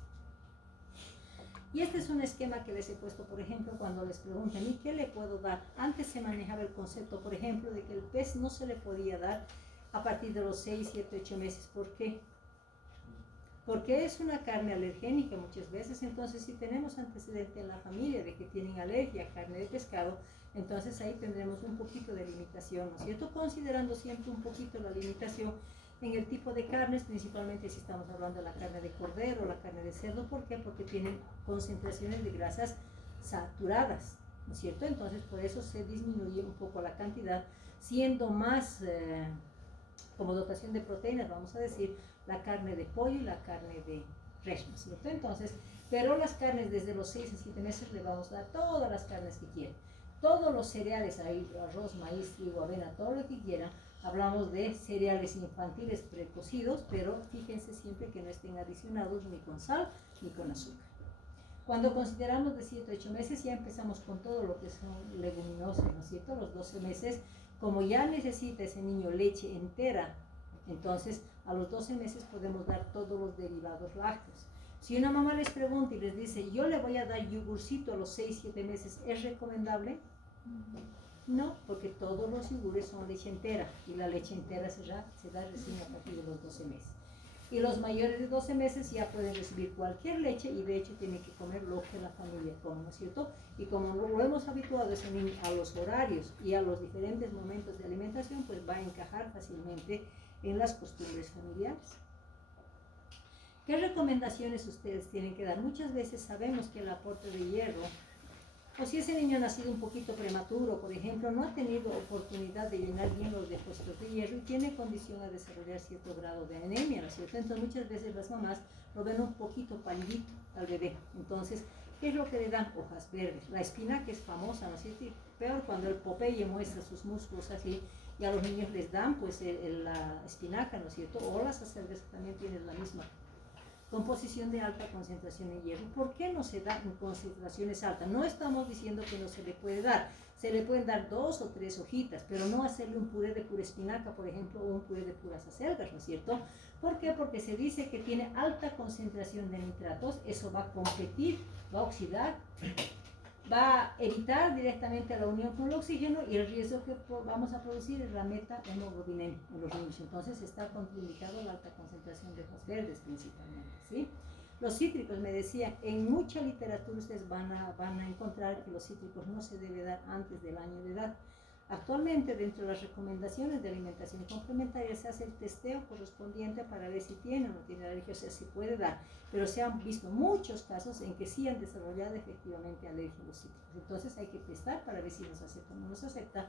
Y este es un esquema que les he puesto, por ejemplo, cuando les preguntan, ¿y qué le puedo dar? Antes se manejaba el concepto, por ejemplo, de que el pez no se le podía dar a partir de los 6, 7, 8 meses. ¿Por qué? Porque es una carne alergénica muchas veces. Entonces, si tenemos antecedente en la familia de que tienen alergia a carne de pescado, entonces ahí tendremos un poquito de limitación, ¿no es cierto? Considerando siempre un poquito la limitación en el tipo de carnes, principalmente si estamos hablando de la carne de cordero o la carne de cerdo. ¿Por qué? Porque tienen concentraciones de grasas saturadas, ¿no es cierto? Entonces, por eso se disminuye un poco la cantidad, siendo más como dotación de proteínas, vamos a decir, la carne de pollo y la carne de res, ¿no es cierto? Entonces, pero las carnes desde los 6 a 7 meses le vamos a dar todas las carnes que quieran, todos los cereales, ahí, arroz, maíz, trigo, avena, todo lo que quieran. Hablamos de cereales infantiles precocidos, pero fíjense siempre que no estén adicionados ni con sal ni con azúcar. Cuando consideramos de 7 a 8 meses ya empezamos con todo lo que son leguminosas, ¿no es cierto? Los 12 meses, como ya necesita ese niño leche entera, entonces a los 12 meses podemos dar todos los derivados lácteos. Si una mamá les pregunta y les dice, yo le voy a dar yogurcito a los 6, 7 meses, ¿es recomendable? No, porque todos los yogures son leche entera, y la leche entera se da recién a partir de los 12 meses. Y los mayores de 12 meses ya pueden recibir cualquier leche, y de hecho tienen que comer lo que la familia come, ¿no es cierto? Y como lo hemos habituado a ese niño a los horarios y a los diferentes momentos de alimentación, pues va a encajar fácilmente en las costumbres familiares. ¿Qué recomendaciones ustedes tienen que dar? Muchas veces sabemos que el aporte de hierro, o si ese niño ha nacido un poquito prematuro, por ejemplo, no ha tenido oportunidad de llenar bien los depósitos de hierro y tiene condición a desarrollar cierto grado de anemia, ¿no es cierto? Entonces muchas veces las mamás lo ven un poquito palidito al bebé. Entonces, ¿qué es lo que le dan? Hojas verdes. La espinaca es famosa, ¿no es cierto? Y peor cuando el Popeye muestra sus músculos así, y a los niños les dan pues la espinaca, ¿no es cierto? O las acelgas, que también tienen la misma composición de alta concentración en hierro. ¿Por qué no se da en concentraciones altas? No estamos diciendo que no se le puede dar, se le pueden dar 2 o 3 hojitas, pero no hacerle un puré de pura espinaca, por ejemplo, o un puré de puras acelgas, ¿no es cierto? ¿Por qué? Porque se dice que tiene alta concentración de nitratos, eso va a competir, va a oxidar, va a evitar directamente la unión con el oxígeno, y el riesgo que vamos a producir es la meta-hemoglobinemia en los niños. Entonces está contraindicado la alta concentración de hojas verdes principalmente, ¿sí? Los cítricos, me decían, en mucha literatura ustedes van a encontrar que los cítricos no se debe dar antes del año de edad. Actualmente, dentro de las recomendaciones de alimentación complementaria, se hace el testeo correspondiente para ver si tiene o no tiene alergia, o sea, se puede dar, pero se han visto muchos casos en que sí han desarrollado efectivamente alergia a los cítricos. Entonces hay que testar para ver si nos acepta o no nos acepta.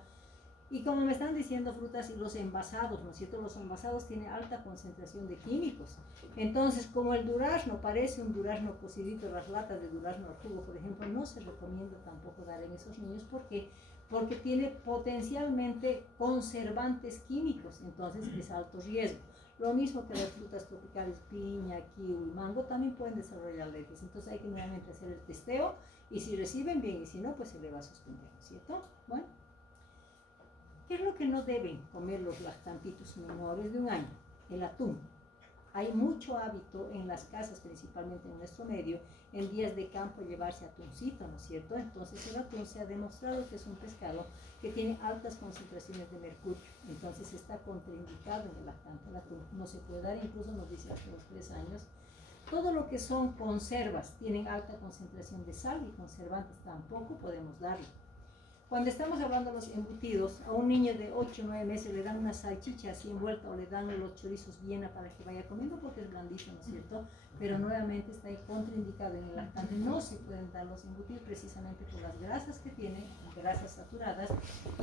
Y como me están diciendo, frutas y los envasados, ¿no es cierto? Los envasados tienen alta concentración de químicos. Entonces, como el durazno parece un durazno cocidito, las latas de durazno al jugo, por ejemplo, no se recomienda tampoco dar en esos niños. ¿Por qué? Porque tiene potencialmente conservantes químicos, entonces es alto riesgo. Lo mismo que las frutas tropicales, piña, kiwi, mango, también pueden desarrollar alergias. Entonces hay que nuevamente hacer el testeo, y si reciben bien, y si no, pues se le va a suspender, ¿cierto? Bueno. ¿Qué es lo que no deben comer los lactantitos menores de 1 año? El atún. Hay mucho hábito en las casas, principalmente en nuestro medio, en días de campo llevarse atuncito, ¿no es cierto? Entonces el atún se ha demostrado que es un pescado que tiene altas concentraciones de mercurio, entonces está contraindicado en el lactante. El atún no se puede dar, incluso nos dice hasta los 3 años. Todo lo que son conservas tienen alta concentración de sal y conservantes, tampoco podemos darlo. Cuando estamos hablando de los embutidos, a un niño de 8 o 9 meses le dan una salchicha así envuelta o le dan los chorizos Viena para que vaya comiendo porque es blandito, ¿no es cierto? Pero nuevamente está ahí contraindicado en el lactante. No se pueden dar los embutidos precisamente por las grasas que tienen, grasas saturadas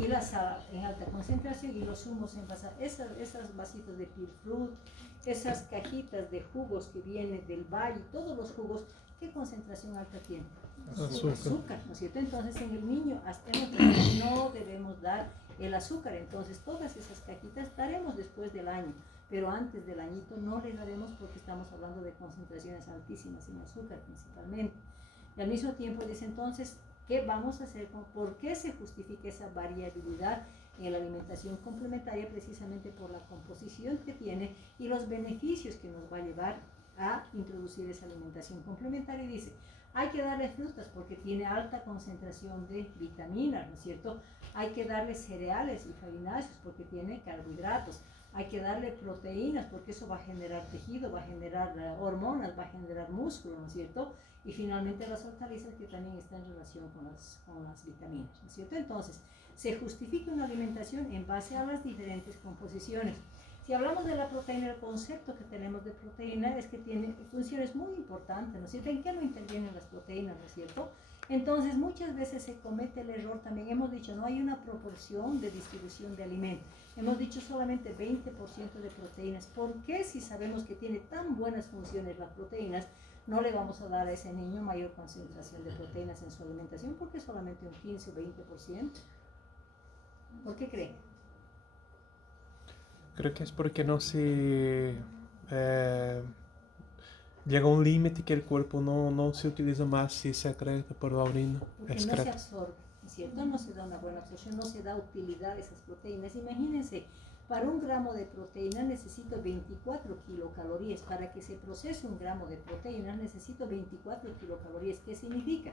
y la sal en alta concentración y los zumos envasados. Esas vasitos de Pilfrut, esas cajitas de jugos que vienen del valle, todos los jugos, ¿qué concentración alta tienen? Azúcar, ¿no es cierto? Entonces en el niño hasta no debemos dar el azúcar, entonces todas esas cajitas daremos después del año, pero antes del añito no le daremos porque estamos hablando de concentraciones altísimas en azúcar principalmente. Y al mismo tiempo dice entonces, ¿qué vamos a hacer? ¿Por qué se justifica esa variabilidad en la alimentación complementaria? Precisamente por la composición que tiene y los beneficios que nos va a llevar a introducir esa alimentación complementaria. Y dice, hay que darle frutas porque tiene alta concentración de vitaminas, ¿no es cierto? Hay que darle cereales y farináceos porque tiene carbohidratos. Hay que darle proteínas porque eso va a generar tejido, va a generar hormonas, va a generar músculo, ¿no es cierto? Y finalmente las hortalizas que también están en relación con las vitaminas, ¿no es cierto? Entonces, se justifica una alimentación en base a las diferentes composiciones. Si hablamos de la proteína, el concepto que tenemos de proteína es que tiene funciones muy importantes, ¿no es cierto? ¿En qué no intervienen las proteínas, no es cierto? Entonces, muchas veces se comete el error también. Hemos dicho, no hay una proporción de distribución de alimentos. Hemos dicho solamente 20% de proteínas. ¿Por qué si sabemos que tiene tan buenas funciones las proteínas, no le vamos a dar a ese niño mayor concentración de proteínas en su alimentación? ¿Por qué solamente un 15 o 20%? ¿Por qué creen? Creo que es porque no se llega a un límite que el cuerpo no se utiliza más si se excreta por la orina. Porque no se absorbe, ¿no es cierto? No se da una buena absorción, no se da utilidad a esas proteínas. Imagínense, para 1 gramo de proteína necesito 24 kilocalorías. Para que se procese 1 gramo de proteína necesito 24 kilocalorías. ¿Qué significa?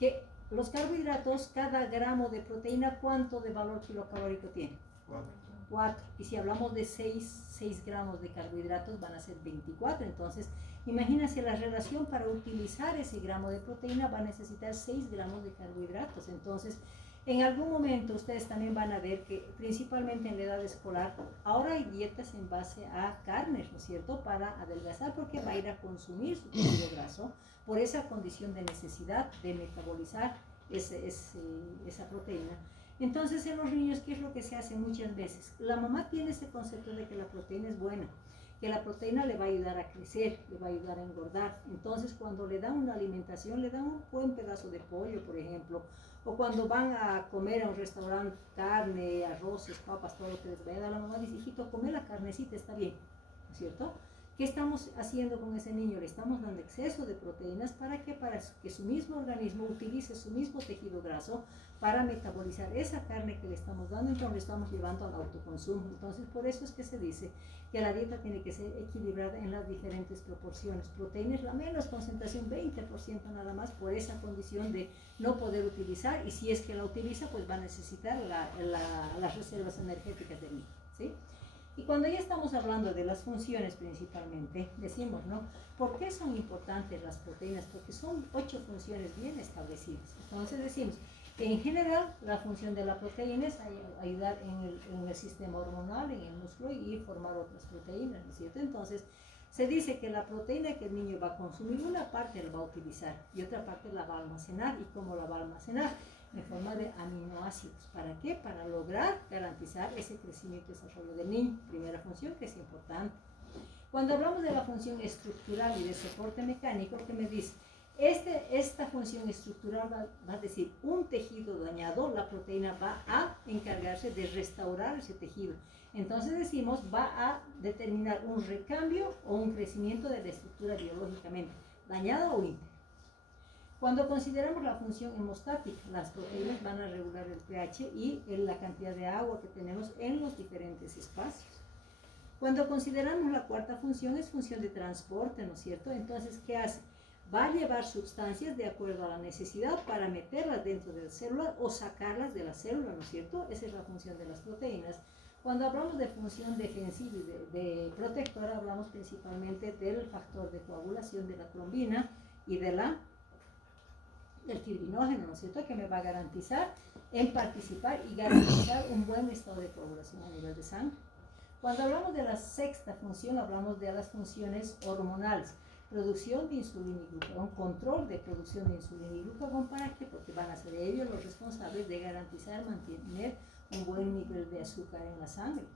Que los carbohidratos, cada gramo de proteína, ¿cuánto de valor kilocalórico tiene? 4. Y si hablamos de 6 gramos de carbohidratos van a ser 24. Entonces, imagínense la relación para utilizar ese gramo de proteína va a necesitar 6 gramos de carbohidratos. Entonces, en algún momento ustedes también van a ver que principalmente en la edad escolar, ahora hay dietas en base a carnes, ¿no es cierto? Para adelgazar porque va a ir a consumir su tejido graso por esa condición de necesidad de metabolizar esa proteína. Entonces en los niños, ¿qué es lo que se hace muchas veces? La mamá tiene ese concepto de que la proteína es buena, que la proteína le va a ayudar a crecer, le va a ayudar a engordar. Entonces cuando le dan una alimentación, le dan un buen pedazo de pollo, por ejemplo, o cuando van a comer a un restaurante carne, arroces, papas, todo lo que les vaya a dar, la mamá dice, hijito, come la carnecita, está bien, ¿no es cierto? ¿Qué estamos haciendo con ese niño? Le estamos dando exceso de proteínas. ¿Para qué? Para que su mismo organismo utilice su mismo tejido graso para metabolizar esa carne que le estamos dando, entonces le estamos llevando al autoconsumo. Entonces, por eso es que se dice que la dieta tiene que ser equilibrada en las diferentes proporciones. Proteínas, la menos concentración, 20% nada más, por esa condición de no poder utilizar, y si es que la utiliza, pues va a necesitar las reservas energéticas del niño, ¿sí? Y cuando ya estamos hablando de las funciones principalmente, decimos, ¿no? ¿Por qué son importantes las proteínas? Porque son 8 funciones bien establecidas. Entonces decimos que en general la función de la proteína es ayudar en el sistema hormonal, en el músculo y formar otras proteínas, ¿no es cierto? Entonces se dice que la proteína que el niño va a consumir, una parte la va a utilizar y otra parte la va a almacenar. ¿Y cómo la va a almacenar? En forma de aminoácidos. ¿Para qué? Para lograr garantizar ese crecimiento y desarrollo del niño. Primera función que es importante. Cuando hablamos de la función estructural y de soporte mecánico, ¿qué me dice? Esta función estructural va a decir, un tejido dañado, la proteína va a encargarse de restaurar ese tejido. Entonces decimos, va a determinar un recambio o un crecimiento de la estructura biológicamente, dañada o íntegra. Cuando consideramos la función hemostática, las proteínas van a regular el pH y la cantidad de agua que tenemos en los diferentes espacios. Cuando consideramos la cuarta función, es función de transporte, ¿no es cierto? Entonces, ¿qué hace? Va a llevar sustancias de acuerdo a la necesidad para meterlas dentro de la célula o sacarlas de la célula, ¿no es cierto? Esa es la función de las proteínas. Cuando hablamos de función defensiva y de protectora, hablamos principalmente del factor de coagulación de la trombina y del fibrinógeno, ¿no es cierto?, que me va a garantizar en participar y garantizar un buen estado de coagulación a nivel de sangre. Cuando hablamos de la sexta función, hablamos de las funciones hormonales. Producción de insulina y glucagón, control de producción de insulina y glucagón. ¿Para qué? Porque van a ser ellos los responsables de garantizar, mantener un buen nivel de azúcar en la sangre.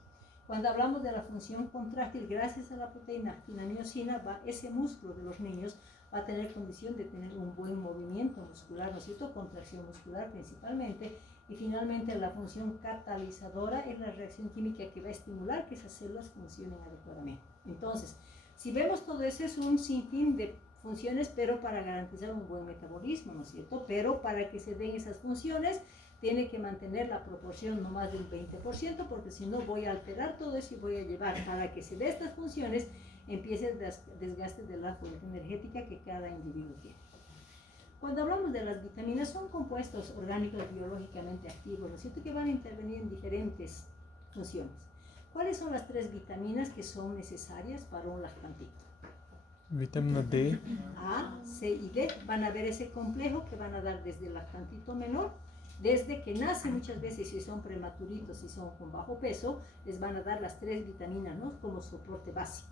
Cuando hablamos de la función contráctil, gracias a la proteína actina-miosina, ese músculo de los niños va a tener condición de tener un buen movimiento muscular, ¿no es cierto?, contracción muscular principalmente. Y finalmente la función catalizadora es la reacción química que va a estimular que esas células funcionen adecuadamente. Entonces, si vemos todo eso, es un sinfín de funciones, pero para garantizar un buen metabolismo, ¿no es cierto? Pero para que se den esas funciones, tiene que mantener la proporción no más del 20%, porque si no voy a alterar todo eso y voy a llevar, para que se den estas funciones, empiece el desgaste de la fuente energética que cada individuo tiene. Cuando hablamos de las vitaminas, son compuestos orgánicos biológicamente activos, ¿no es cierto?, que van a intervenir en diferentes funciones. ¿Cuáles son las 3 vitaminas que son necesarias para un lactantito? Vitamina D. A, C y D. Van a ver ese complejo que van a dar desde el lactantito menor, desde que nace muchas veces, si son prematuritos, si son con bajo peso, les van a dar las 3 vitaminas, ¿no?, como soporte básico.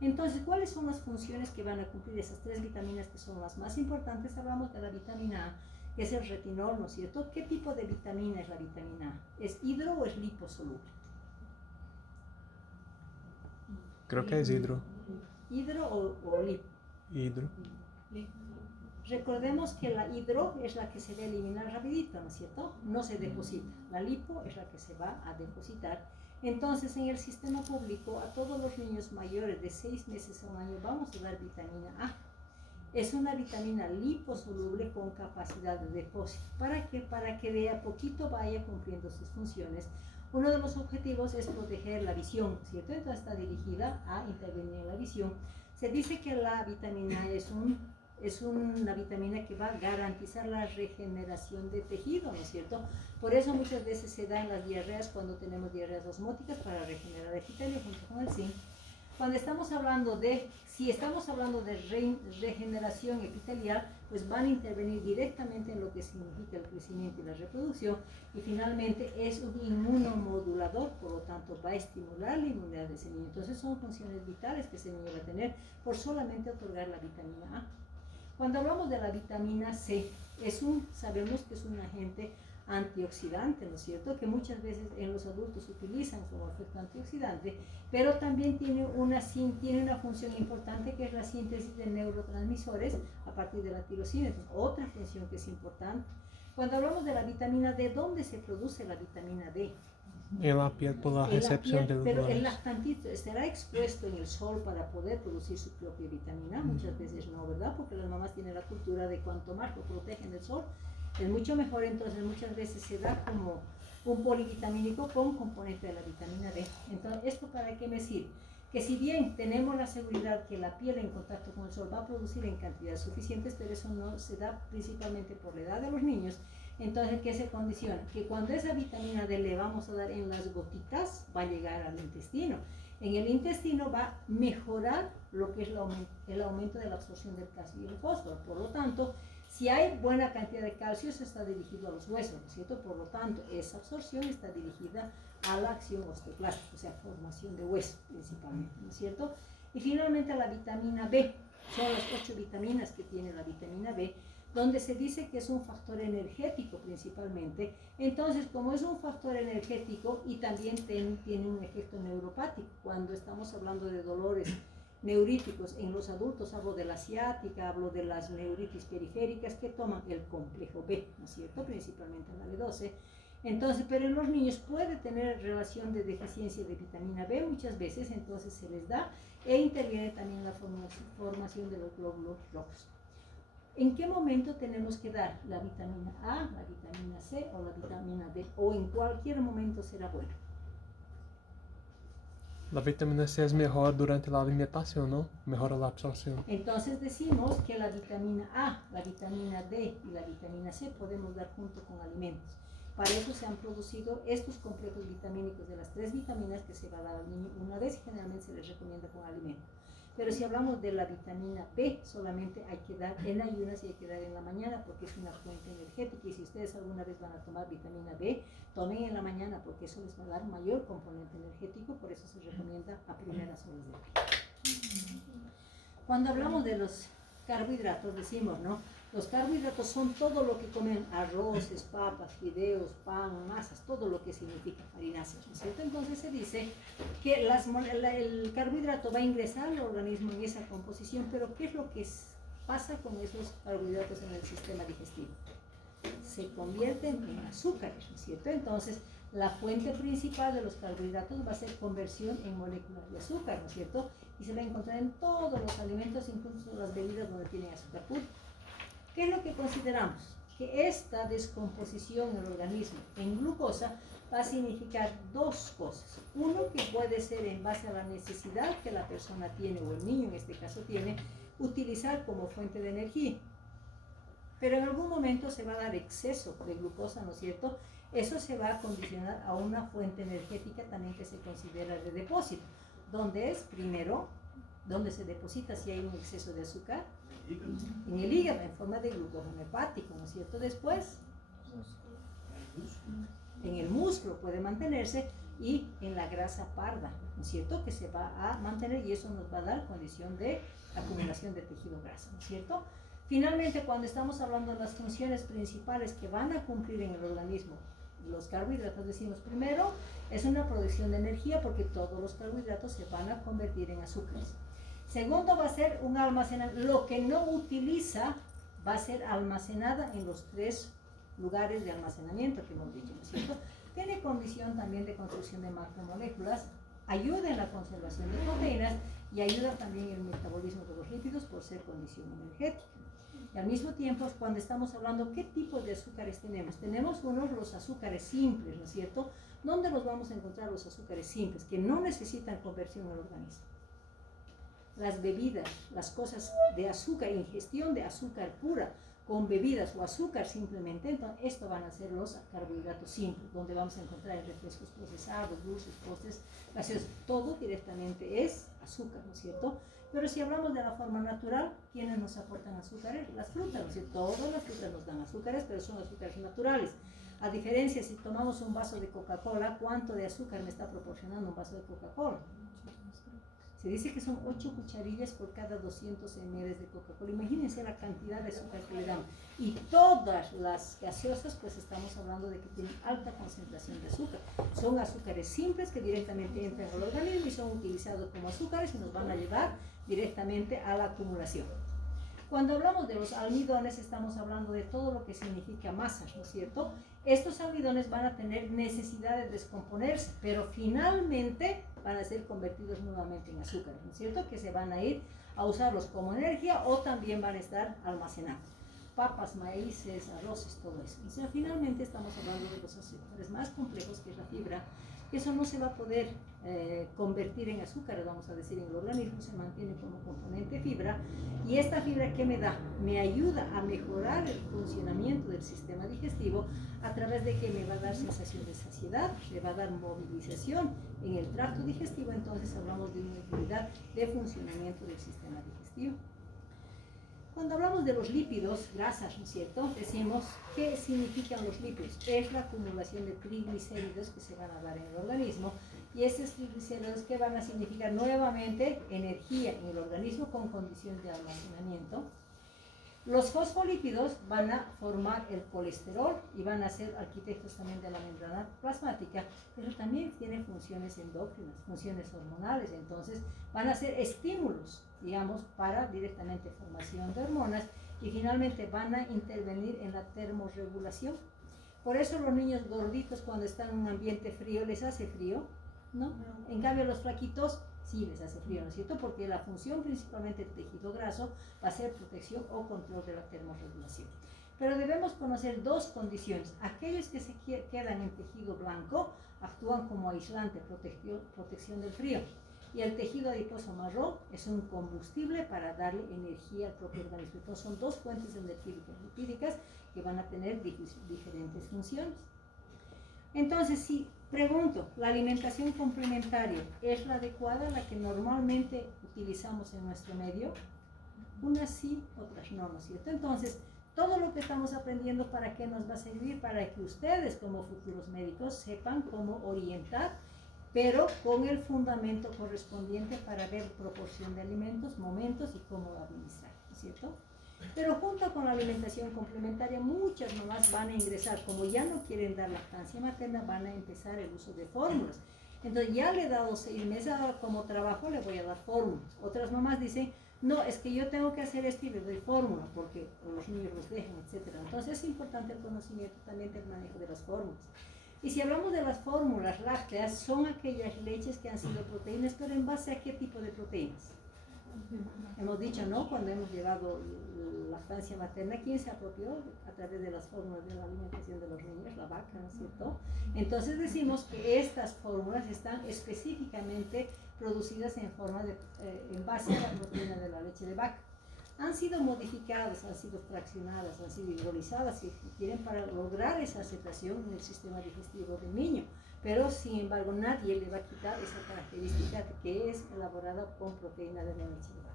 Entonces, ¿cuáles son las funciones que van a cumplir esas 3 vitaminas que son las más importantes? Hablamos de la vitamina A, que es el retinol, ¿no es cierto? ¿Qué tipo de vitamina es la vitamina A? ¿Es hidro o es liposoluble? Creo que es hidro. ¿Hidro o lipo? Hidro. Recordemos que la hidro es la que se va a eliminar rapidito, ¿no es cierto? No se deposita. La lipo es la que se va a depositar. Entonces, en el sistema público, a todos los niños mayores de 6 meses a un año vamos a dar vitamina A. Es una vitamina liposoluble con capacidad de depósito. ¿Para qué? Para que de a poquito vaya cumpliendo sus funciones. Uno de los objetivos es proteger la visión, ¿cierto? Entonces está dirigida a intervenir en la visión. Se dice que la vitamina A es una vitamina que va a garantizar la regeneración de tejido, ¿no es cierto? Por eso muchas veces se da en las diarreas cuando tenemos diarreas osmóticas para regenerar epitelio junto con el zinc. Cuando estamos hablando si estamos hablando de regeneración epitelial, pues van a intervenir directamente en lo que significa el crecimiento y la reproducción, y finalmente es un inmunomodulador, por lo tanto va a estimular la inmunidad de ese niño. Entonces son funciones vitales que ese niño va a tener por solamente otorgar la vitamina A. Cuando hablamos de la vitamina C, sabemos que es un agente antioxidante, ¿no es cierto?, que muchas veces en los adultos se utilizan como efecto antioxidante, pero también tiene una función importante, que es la síntesis de neurotransmisores a partir de la tirosina. Entonces, otra función que es importante. Cuando hablamos de la vitamina D, ¿dónde se produce la vitamina D? En la piel por la recepción de los pero el rayos. lactantito estará expuesto en el sol para poder producir su propia vitamina. Muchas veces no, ¿verdad? Porque las mamás tienen la cultura de cuanto más lo protegen del sol, es mucho mejor. Entonces muchas veces se da como un polivitamínico con componente de la vitamina D. Entonces, ¿esto para qué me sirve? Que si bien tenemos la seguridad que la piel en contacto con el sol va a producir en cantidades suficientes, pero eso no se da principalmente por la edad de los niños. Entonces, ¿qué se condiciona? Que cuando esa vitamina D le vamos a dar en las gotitas, va a llegar al intestino. En el intestino va a mejorar lo que es el aumento de la absorción del calcio y el fósforo. Por lo tanto, si hay buena cantidad de calcio, eso está dirigido a los huesos, ¿no es cierto? Por lo tanto, esa absorción está dirigida a la acción osteoclástica, o sea, formación de hueso principalmente, ¿no es cierto? Y finalmente la vitamina B, son las 8 vitaminas que tiene la vitamina B, donde se dice que es un factor energético principalmente. Entonces, como es un factor energético y también tiene un efecto neuropático, cuando estamos hablando de dolores neuríticos en los adultos, hablo de la ciática, hablo de las neuritis periféricas que toman el complejo B, ¿no es cierto?, principalmente la B12. Entonces, pero en los niños puede tener relación de deficiencia de vitamina B muchas veces, entonces se les da, e interviene también la formación de los glóbulos rojos. ¿En qué momento tenemos que dar la vitamina A, la vitamina C o la vitamina D? ¿O en cualquier momento será bueno? La vitamina C es mejor durante la alimentación, ¿no? Mejora la absorción. Entonces decimos que la vitamina A, la vitamina D y la vitamina C podemos dar junto con alimentos. Para eso se han producido estos complejos vitamínicos de las 3 vitaminas que se va a dar al niño una vez y generalmente se les recomienda con alimentos. Pero si hablamos de la vitamina B, solamente hay que dar en ayunas y hay que dar en la mañana porque es una fuente energética. Y si ustedes alguna vez van a tomar vitamina B, tomen en la mañana porque eso les va a dar mayor componente energético, por eso se recomienda a primeras horas del día. Cuando hablamos de los carbohidratos, decimos, ¿no? Los carbohidratos son todo lo que comen arroces, papas, fideos, pan, masas, todo lo que significa harináceas, ¿no es cierto? Entonces se dice que el carbohidrato va a ingresar al organismo en esa composición, pero ¿qué es lo que pasa con esos carbohidratos en el sistema digestivo? Se convierten en azúcares, ¿no es cierto? Entonces, la fuente principal de los carbohidratos va a ser conversión en moléculas de azúcar, ¿no es cierto? Y se va a encontrar en todos los alimentos, incluso las bebidas donde tienen azúcar puro. ¿Qué es lo que consideramos? Que esta descomposición en el organismo en glucosa va a significar dos cosas. Uno, que puede ser en base a la necesidad que la persona tiene, o el niño en este caso tiene, utilizar como fuente de energía. Pero en algún momento se va a dar exceso de glucosa, ¿no es cierto? Eso se va a condicionar a una fuente energética también que se considera de depósito. ¿Dónde es? Primero, ¿dónde se deposita si hay un exceso de azúcar? En el hígado, en forma de glucógeno hepático, ¿no es cierto? Después, en el músculo puede mantenerse y en la grasa parda, ¿no es cierto? Que se va a mantener y eso nos va a dar condición de acumulación de tejido graso, ¿no es cierto? Finalmente, cuando estamos hablando de las funciones principales que van a cumplir en el organismo los carbohidratos, decimos primero, es una producción de energía porque todos los carbohidratos se van a convertir en azúcares. Segundo, va a ser un almacenamiento. Lo que no utiliza va a ser almacenada en los 3 lugares de almacenamiento que hemos dicho, ¿no es cierto? Tiene condición también de construcción de macromoléculas, ayuda en la conservación de proteínas y ayuda también en el metabolismo de los lípidos por ser condición energética. Y al mismo tiempo, cuando estamos hablando qué tipo de azúcares tenemos, tenemos los azúcares simples, ¿no es cierto? ¿Dónde los vamos a encontrar los azúcares simples que no necesitan conversión al organismo? Las bebidas, las cosas de azúcar, ingestión de azúcar pura con bebidas o azúcar simplemente, entonces esto van a ser los carbohidratos simples, donde vamos a encontrar refrescos procesados, dulces, postres, gaseosos, todo directamente es azúcar, ¿no es cierto? Pero si hablamos de la forma natural, ¿quiénes nos aportan azúcares? Las frutas, ¿no es cierto? Todas las frutas nos dan azúcares, pero son azúcares naturales. A diferencia, si tomamos un vaso de Coca-Cola, ¿cuánto de azúcar me está proporcionando un vaso de Coca-Cola? Se dice que son 8 cucharillas por cada 200 ml de Coca-Cola. Imagínense la cantidad de azúcar que le dan. Y todas las gaseosas, pues estamos hablando de que tienen alta concentración de azúcar. Son azúcares simples que directamente entran al organismo y son utilizados como azúcares y nos van a llevar directamente a la acumulación. Cuando hablamos de los almidones, estamos hablando de todo lo que significa masas, ¿no es cierto? Estos almidones van a tener necesidad de descomponerse, pero finalmente van a ser convertidos nuevamente en azúcares, ¿no es cierto? Que se van a ir a usarlos como energía o también van a estar almacenados. Papas, maíces, arroces, todo eso. O sea, finalmente estamos hablando de los azúcares más complejos, que es la fibra. Eso no se va a poder convertir en azúcar, vamos a decir, en el organismo, se mantiene como componente fibra. Y esta fibra, ¿qué me da? Me ayuda a mejorar el funcionamiento del sistema digestivo a través de que me va a dar sensación de saciedad, me va a dar movilización en el tracto digestivo, entonces hablamos de una utilidad de funcionamiento del sistema digestivo. Cuando hablamos de los lípidos, grasas, ¿no es cierto? Decimos, ¿qué significan los lípidos? Es la acumulación de triglicéridos que se van a dar en el organismo y esos triglicéridos que van a significar nuevamente energía en el organismo con condiciones de almacenamiento. Los fosfolípidos van a formar el colesterol y van a ser arquitectos también de la membrana plasmática, pero también tienen funciones endócrinas, funciones hormonales, entonces van a ser estímulos, digamos, para directamente formación de hormonas y finalmente van a intervenir en la termorregulación. Por eso los niños gorditos cuando están en un ambiente frío les hace frío, ¿no? En cambio los flaquitos sí les hace frío, ¿no es cierto? Porque la función principalmente del tejido graso va a ser protección o control de la termorregulación. Pero debemos conocer dos condiciones. Aquellos que se quedan en tejido blanco actúan como aislante, protección del frío. Y el tejido adiposo marrón es un combustible para darle energía al propio organismo. Entonces son dos fuentes energéticas lipídicas que van a tener diferentes funciones. Entonces, si pregunto, ¿la alimentación complementaria es la adecuada, la que normalmente utilizamos en nuestro medio? Unas sí, otras no, ¿no es cierto? Entonces, todo lo que estamos aprendiendo, ¿para qué nos va a servir? Para que ustedes, como futuros médicos, sepan cómo orientar, pero con el fundamento correspondiente para ver proporción de alimentos, momentos y cómo administrar, ¿no es cierto? Pero junto con la alimentación complementaria, muchas mamás van a ingresar, como ya no quieren dar lactancia materna, van a empezar el uso de fórmulas. Entonces ya le he dado 6 meses, ahora como trabajo le voy a dar fórmulas. Otras mamás dicen, no, es que yo tengo que hacer esto y le doy fórmula, porque los niños los dejan, etc. Entonces es importante el conocimiento también del manejo de las fórmulas. Y si hablamos de las fórmulas lácteas, son aquellas leches que han sido proteínas, pero ¿en base a qué tipo de proteínas? Hemos dicho, ¿no? Cuando hemos llevado lactancia materna, ¿quién se apropió a través de las fórmulas de la alimentación de los niños? La vaca, ¿no es cierto? Entonces decimos que estas fórmulas están específicamente producidas en base a la proteína de la leche de vaca. Han sido modificadas, han sido fraccionadas, han sido hidrolizadas, si quieren, para lograr esa aceptación en el sistema digestivo del niño. Pero, sin embargo, nadie le va a quitar esa característica que es elaborada con proteína de la leche de vaca.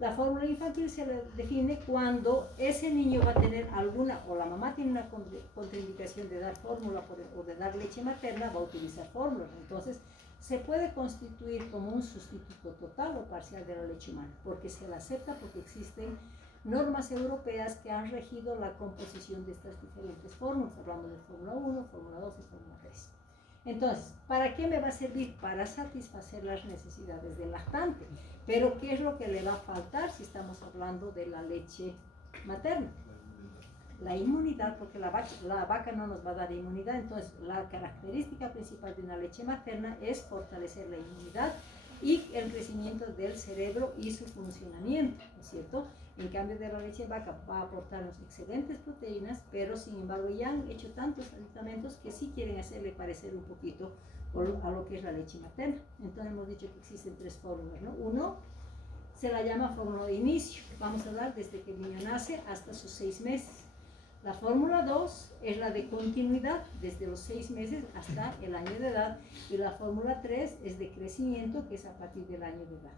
La fórmula infantil se define cuando ese niño va a tener alguna, o la mamá tiene una contraindicación de dar fórmula o de dar leche materna, va a utilizar fórmulas. Entonces, se puede constituir como un sustituto total o parcial de la leche humana, porque se la acepta, porque existen normas europeas que han regido la composición de estas diferentes fórmulas. Hablamos de fórmula 1, fórmula 2 y fórmula 3. Entonces, ¿para qué me va a servir? Para satisfacer las necesidades del lactante. Pero, ¿qué es lo que le va a faltar si estamos hablando de la leche materna? La inmunidad, porque la vaca no nos va a dar inmunidad. Entonces, la característica principal de una leche materna es fortalecer la inmunidad y el crecimiento del cerebro y su funcionamiento, ¿no es cierto? En cambio de la leche de vaca va a aportarnos excelentes proteínas, pero sin embargo ya han hecho tantos aditamentos que sí quieren hacerle parecer un poquito a lo que es la leche materna. Entonces hemos dicho que existen 3 fórmulas, ¿no? Uno se la llama fórmula de inicio, vamos a hablar desde que el niño nace hasta sus 6 meses. La fórmula 2 es la de continuidad, desde los 6 meses hasta el año de edad, y la fórmula 3 es de crecimiento, que es a partir del año de edad.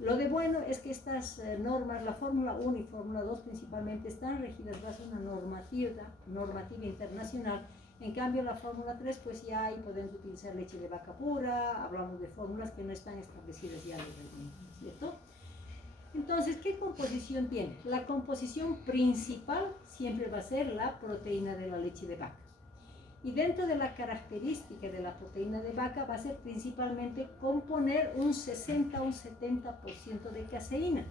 Lo de bueno es que estas normas, la fórmula 1 y fórmula 2 principalmente, están regidas bajo una normativa internacional. En cambio, la fórmula 3, pues ya ahí podemos utilizar leche de vaca pura, hablamos de fórmulas que no están establecidas ya legalmente, ¿no es cierto? Entonces, ¿qué composición tiene? La composición principal siempre va a ser la proteína de la leche de vaca. Y dentro de la característica de la proteína de vaca va a ser principalmente componer un 60 o un 70% de caseína.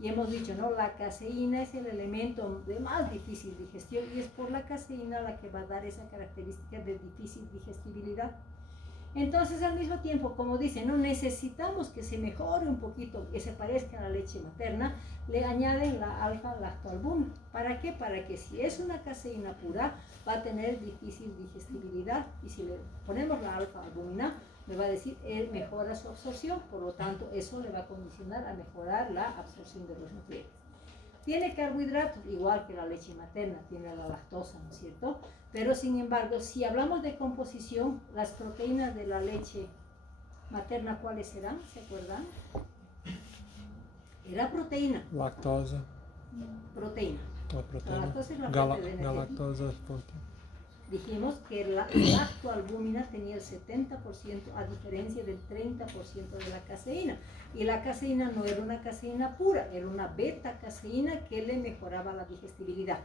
Y hemos dicho, ¿no? La caseína es el elemento de más difícil digestión y es por la caseína la que va a dar esa característica de difícil digestibilidad. Entonces, al mismo tiempo, como dicen, no necesitamos que se mejore un poquito, que se parezca a la leche materna, le añaden la alfa-lactoalbumina. ¿Para qué? Para que si es una caseína pura, va a tener difícil digestibilidad, y si le ponemos la alfa-albumina, me va a decir, él mejora su absorción, por lo tanto, eso le va a condicionar a mejorar la absorción de los nutrientes. Tiene carbohidratos, igual que la leche materna, tiene la lactosa, ¿no es cierto? Pero, sin embargo, si hablamos de composición, las proteínas de la leche materna, ¿cuáles serán? ¿Se acuerdan? Era proteína. Lactosa. Proteína. La proteína. La lactosa es la fuente de energía. Galactosa es proteína. Dijimos que la lactoalbúmina tenía el 70%, a diferencia del 30% de la caseína. Y la caseína no era una caseína pura, era una beta-caseína que le mejoraba la digestibilidad.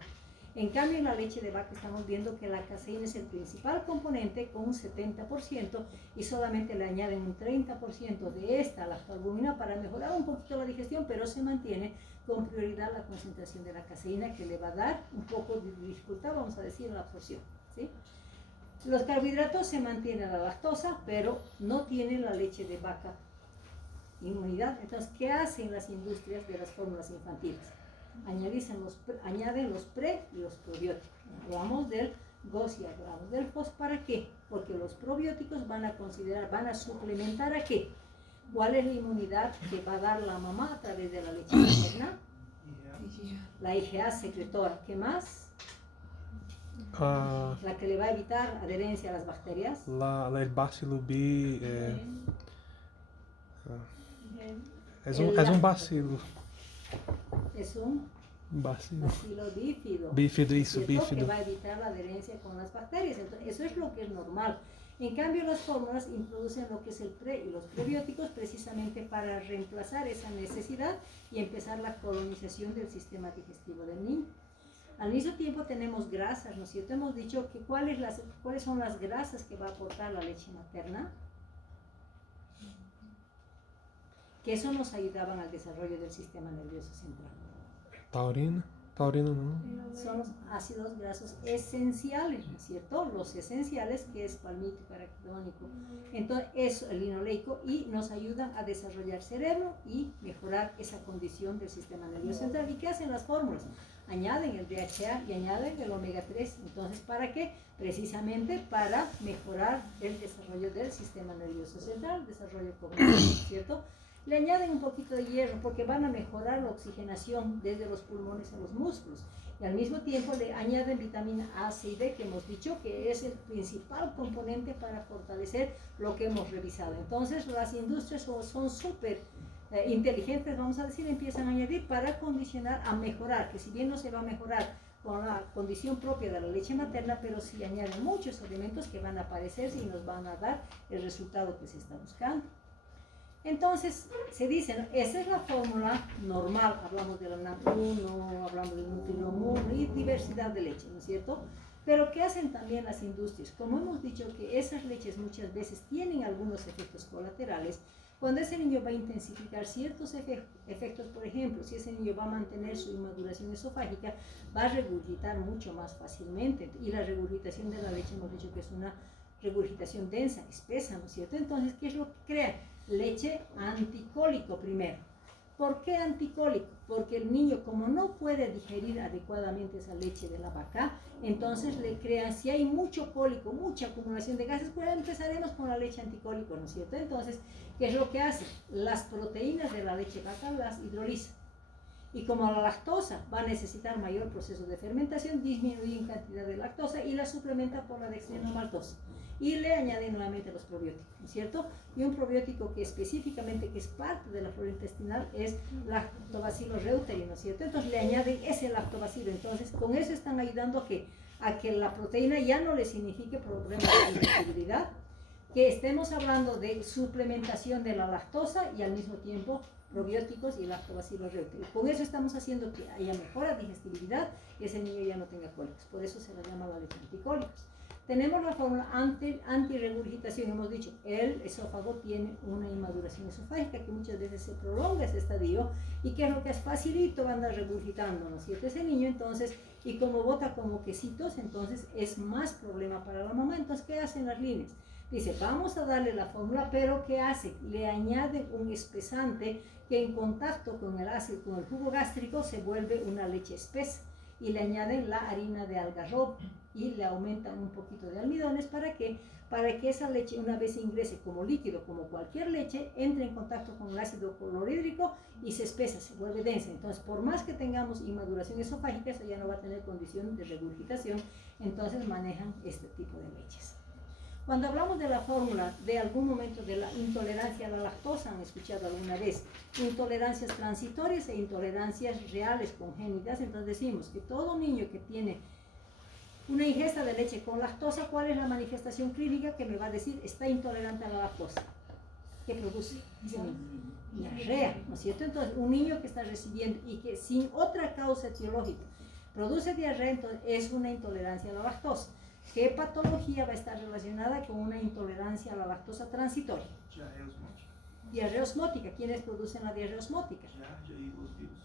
En cambio, en la leche de vaca estamos viendo que la caseína es el principal componente con un 70% y solamente le añaden un 30% de esta lactoalbúmina para mejorar un poquito la digestión, pero se mantiene con prioridad la concentración de la caseína, que le va a dar un poco de dificultad, vamos a decir, en la absorción, ¿sí? Los carbohidratos se mantiene la lactosa, pero no tiene la leche de vaca inmunidad. Entonces, ¿qué hacen las industrias de las fórmulas infantiles? Añaden los pre y los probióticos. Hablamos del GOS y hablamos del FOS. ¿Para qué? Porque los probióticos van a suplementar ¿a qué? ¿Cuál es la inmunidad que va a dar la mamá a través de la leche materna? La IgA secretora. ¿Qué más? La que le va a evitar adherencia a las bacterias. El bacilo B es un bacilo. Es un Bacilo. bacilo bífido. Bífido, eso, ¿cierto? bífido. Que va a evitar la adherencia con las bacterias. Entonces, eso es lo que es normal. En cambio, las fórmulas introducen lo que es el pre y los probióticos precisamente para reemplazar esa necesidad y empezar la colonización del sistema digestivo del niño. Al mismo tiempo tenemos grasas, ¿no es cierto? Hemos dicho que cuáles son las grasas que va a aportar la leche materna, que eso nos ayudaban al desarrollo del sistema nervioso central. Taurina no. Son los ácidos grasos esenciales, ¿no es cierto? Los esenciales, que es palmítico, araquidónico, entonces eso, el linoleico, y nos ayudan a desarrollar cerebro y mejorar esa condición del sistema nervioso central. ¿Y qué hacen las fórmulas? Añaden el DHA y añaden el omega 3. Entonces, ¿para qué? Precisamente para mejorar el desarrollo del sistema nervioso central, el desarrollo cognitivo, ¿cierto? Le añaden un poquito de hierro porque van a mejorar la oxigenación desde los pulmones a los músculos. Y al mismo tiempo le añaden vitamina A, C y D, que hemos dicho que es el principal componente para fortalecer lo que hemos revisado. Entonces, las industrias son súper inteligentes, vamos a decir, empiezan a añadir para condicionar a mejorar, que si bien no se va a mejorar con la condición propia de la leche materna, pero sí añaden muchos elementos que van a aparecer y nos van a dar el resultado que se está buscando. Entonces, se dice, ¿no? Esa es la fórmula normal, hablamos de la NAP1, hablamos del Nutrilon 1 y diversidad de leche, ¿no es cierto? Pero ¿qué hacen también las industrias? Como hemos dicho que esas leches muchas veces tienen algunos efectos colaterales, cuando ese niño va a intensificar ciertos efectos, por ejemplo, si ese niño va a mantener su inmaduración esofágica, va a regurgitar mucho más fácilmente. Y la regurgitación de la leche hemos dicho que es una regurgitación densa, espesa, ¿no es cierto? Entonces, ¿qué es lo que crea? Leche anticólico primero. ¿Por qué anticólico? Porque el niño, como no puede digerir adecuadamente esa leche de la vaca, entonces le crea, si hay mucho cólico, mucha acumulación de gases, pues empezaremos con la leche anticólico, ¿no es cierto? Entonces, ¿qué es lo que hace? Las proteínas de la leche vaca las hidroliza. Y como la lactosa va a necesitar mayor proceso de fermentación, disminuye en cantidad de lactosa y la suplementa por la dextrinomaltosa. Y le añaden nuevamente los probióticos, ¿no es cierto? Y un probiótico que específicamente, que es parte de la flora intestinal, es Lactobacillus reuteri, ¿no es cierto? Entonces le añaden ese lactobacillus. Entonces con eso están ayudando a que la proteína ya no le signifique problemas de digestibilidad, que estemos hablando de suplementación de la lactosa y al mismo tiempo probióticos y Lactobacillus reuteri. Con eso estamos haciendo que haya mejora digestibilidad y ese niño ya no tenga cólicos. Por eso se le llama la leche anticólicos. Tenemos la fórmula antirregurgitación. Hemos dicho, el esófago tiene una inmaduración esofágica que muchas veces se prolonga ese estadio y que es lo que es facilito, va a andar regurgitando, ¿no es cierto? Ese niño entonces, y como bota como quesitos, entonces es más problema para la mamá. Entonces, ¿qué hacen las líneas? Dice, vamos a darle la fórmula, pero ¿qué hace? Le añaden un espesante que en contacto con el ácido, con el jugo gástrico, se vuelve una leche espesa. Y le añaden la harina de algarrobo y le aumentan un poquito de almidones. ¿Para qué? Para que esa leche, una vez ingrese como líquido, como cualquier leche, entre en contacto con el ácido clorhídrico y se espesa, se vuelve densa. Entonces, por más que tengamos inmaduración esofágica, eso ya no va a tener condición de regurgitación. Entonces, manejan este tipo de leches. Cuando hablamos de la fórmula, de algún momento de la intolerancia a la lactosa, han escuchado alguna vez, intolerancias transitorias e intolerancias reales congénitas. Entonces decimos que todo niño que tiene una ingesta de leche con lactosa, ¿cuál es la manifestación clínica que me va a decir está intolerante a la lactosa? ¿Qué produce? Diarrea, ¿no es cierto? Entonces, un niño que está recibiendo y que sin otra causa etiológica produce diarrea, entonces es una intolerancia a la lactosa. ¿Qué patología va a estar relacionada con una intolerancia a la lactosa transitoria? Diarrea osmótica. ¿Quiénes producen la diarrea osmótica?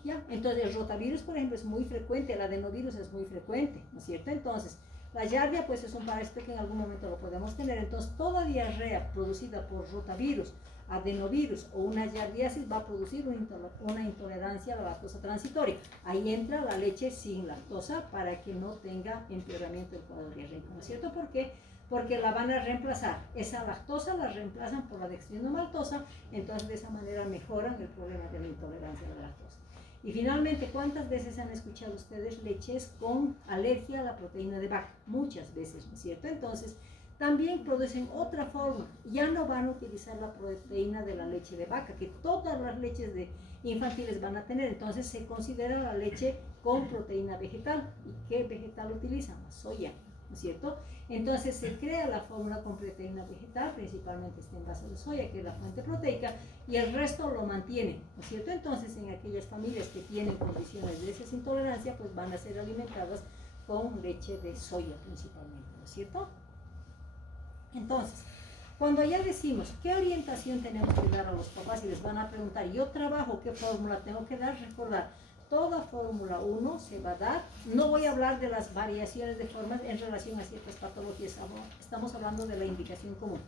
Ya. Entonces el rotavirus, por ejemplo, es muy frecuente, el adenovirus es muy frecuente, ¿no es cierto? Entonces, la giardia, pues es un parásito que en algún momento lo podemos tener. Entonces, toda diarrea producida por rotavirus adenovirus o una yardiasis, va a producir una intolerancia a la lactosa transitoria. Ahí entra la leche sin lactosa para que no tenga empeoramiento del cuadro diarreico, ¿no es cierto? ¿Por qué? Porque la van a reemplazar. Esa lactosa la reemplazan por la dextrinomaltosa, entonces de esa manera mejoran el problema de la intolerancia a la lactosa. Y finalmente, ¿cuántas veces han escuchado ustedes leches con alergia a la proteína de vaca? Muchas veces, ¿no es cierto? Entonces, también producen otra forma. Ya no van a utilizar la proteína de la leche de vaca, que todas las leches infantiles van a tener. Entonces, se considera la leche con proteína vegetal. ¿Y qué vegetal utilizan? La soya, ¿no es cierto? Entonces se crea la fórmula con proteína vegetal, principalmente está en base de soya, que es la fuente proteica, y el resto lo mantienen, ¿no es cierto? Entonces en aquellas familias que tienen condiciones de esa intolerancia, pues van a ser alimentadas con leche de soya principalmente, ¿no es cierto? Entonces, cuando ya decimos qué orientación tenemos que dar a los papás y les van a preguntar, yo trabajo, ¿qué fórmula tengo que dar? Recordar, toda fórmula 1 se va a dar. No voy a hablar de las variaciones de formas en relación a ciertas patologías, estamos hablando de la indicación común.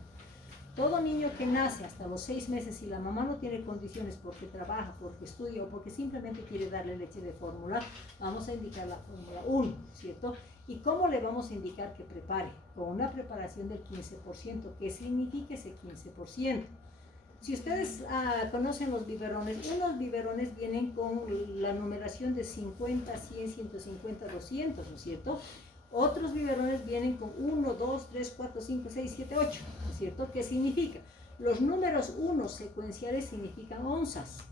Todo niño que nace hasta los 6 meses, si la mamá no tiene condiciones porque trabaja, porque estudia o porque simplemente quiere darle leche de fórmula, vamos a indicar la fórmula 1, ¿cierto? ¿Y cómo le vamos a indicar que prepare? Con una preparación del 15%. ¿Qué significa ese 15%? Si ustedes conocen los biberones, unos biberones vienen con la numeración de 50, 100, 150, 200, ¿no es cierto? Otros biberones vienen con 1, 2, 3, 4, 5, 6, 7, 8, ¿no es cierto? ¿Qué significa? Los números 1 secuenciales significan onzas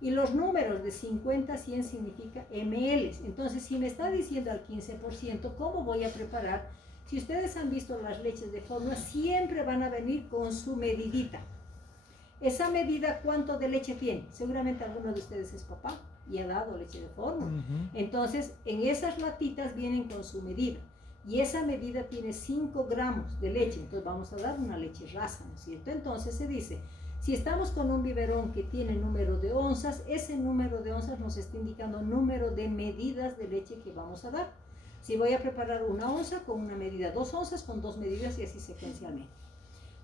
y los números de 50 a 100 significan ml. Entonces, si me está diciendo al 15%, ¿cómo voy a preparar? Si ustedes han visto las leches de fórmula, siempre van a venir con su medidita. Esa medida, ¿cuánto de leche tiene? Seguramente alguno de ustedes es papá y ha dado leche de fórmula. Entonces, en esas latitas vienen con su medida. Y esa medida tiene 5 gramos de leche. Entonces, vamos a dar una leche rasa, ¿no es cierto? Entonces, se dice, si estamos con un biberón que tiene número de onzas, ese número de onzas nos está indicando número de medidas de leche que vamos a dar. Si voy a preparar 1 onza con una medida, 2 onzas con 2 medidas y así secuencialmente.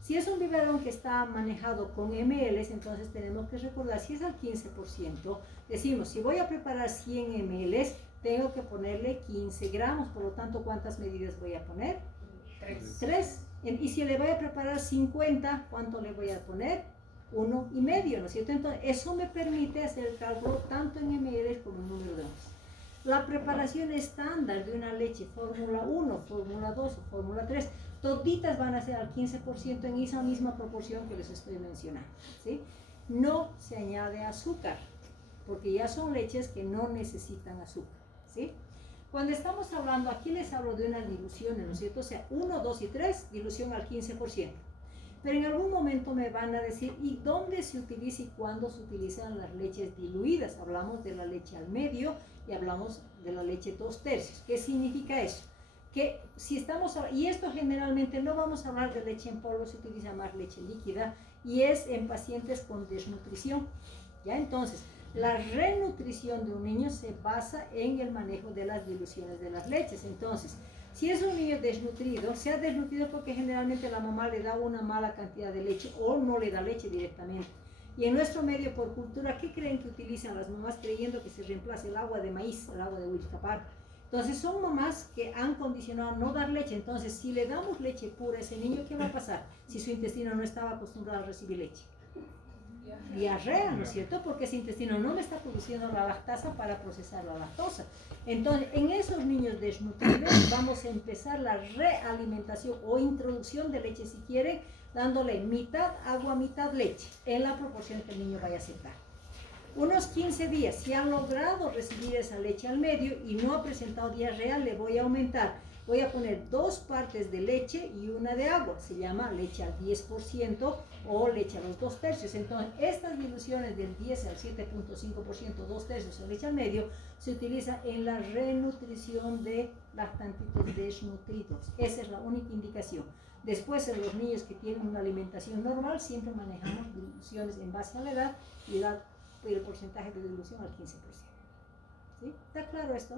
Si es un biberón que está manejado con ml, entonces tenemos que recordar, si es al 15%, decimos, si voy a preparar 100 ml, tengo que ponerle 15 gramos, por lo tanto, ¿cuántas medidas voy a poner? 3. Y si le voy a preparar 50, ¿cuánto le voy a poner? 1,5, ¿no es cierto? Entonces, eso me permite hacer el cálculo tanto en ml como en número de onzas. La preparación estándar de una leche fórmula 1, fórmula 2 o fórmula 3, toditas van a ser al 15% en esa misma proporción que les estoy mencionando, ¿sí? No se añade azúcar, porque ya son leches que no necesitan azúcar, ¿sí? Cuando estamos hablando, aquí les hablo de unas diluciones, ¿no es cierto? O sea, 1, 2 y 3, dilución al 15%. Pero en algún momento me van a decir, ¿y dónde se utiliza y cuándo se utilizan las leches diluidas? Hablamos de la leche al medio y hablamos de la leche 2/3. ¿Qué significa eso? Que si estamos, y esto generalmente no vamos a hablar de leche en polvo, se utiliza más leche líquida y es en pacientes con desnutrición, ¿ya? Entonces, la renutrición de un niño se basa en el manejo de las diluciones de las leches. Entonces, si es un niño desnutrido, se ha desnutrido porque generalmente la mamá le da una mala cantidad de leche o no le da leche directamente. Y en nuestro medio, por cultura, ¿qué creen que utilizan las mamás creyendo que se reemplaza el agua de maíz, el agua de Huilcapar? Entonces son mamás que han condicionado a no dar leche. Entonces, si le damos leche pura a ese niño, ¿qué va a pasar si su intestino no estaba acostumbrado a recibir leche? Diarrea, ¿no es cierto? Porque ese intestino no me está produciendo la lactasa para procesar la lactosa. Entonces, en esos niños desnutridos vamos a empezar la realimentación o introducción de leche, si quieren, dándole mitad agua, mitad leche, en la proporción que el niño vaya a aceptar. Unos 15 días, si han logrado recibir esa leche al medio y no ha presentado diarrea, le voy a aumentar. Voy a poner 2 partes de leche y 1 de agua. Se llama leche al 10% o leche a los 2/3. Entonces, estas diluciones del 10 al 7.5%, 2/3 o leche al medio, se utiliza en la renutrición de lactantitos desnutridos. Esa es la única indicación. Después, en los niños que tienen una alimentación normal, siempre manejamos diluciones en base a la edad y el porcentaje de dilución al 15%. ¿Sí? ¿Está claro esto?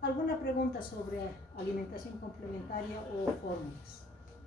¿Alguna pregunta sobre alimentación complementaria o fórmulas?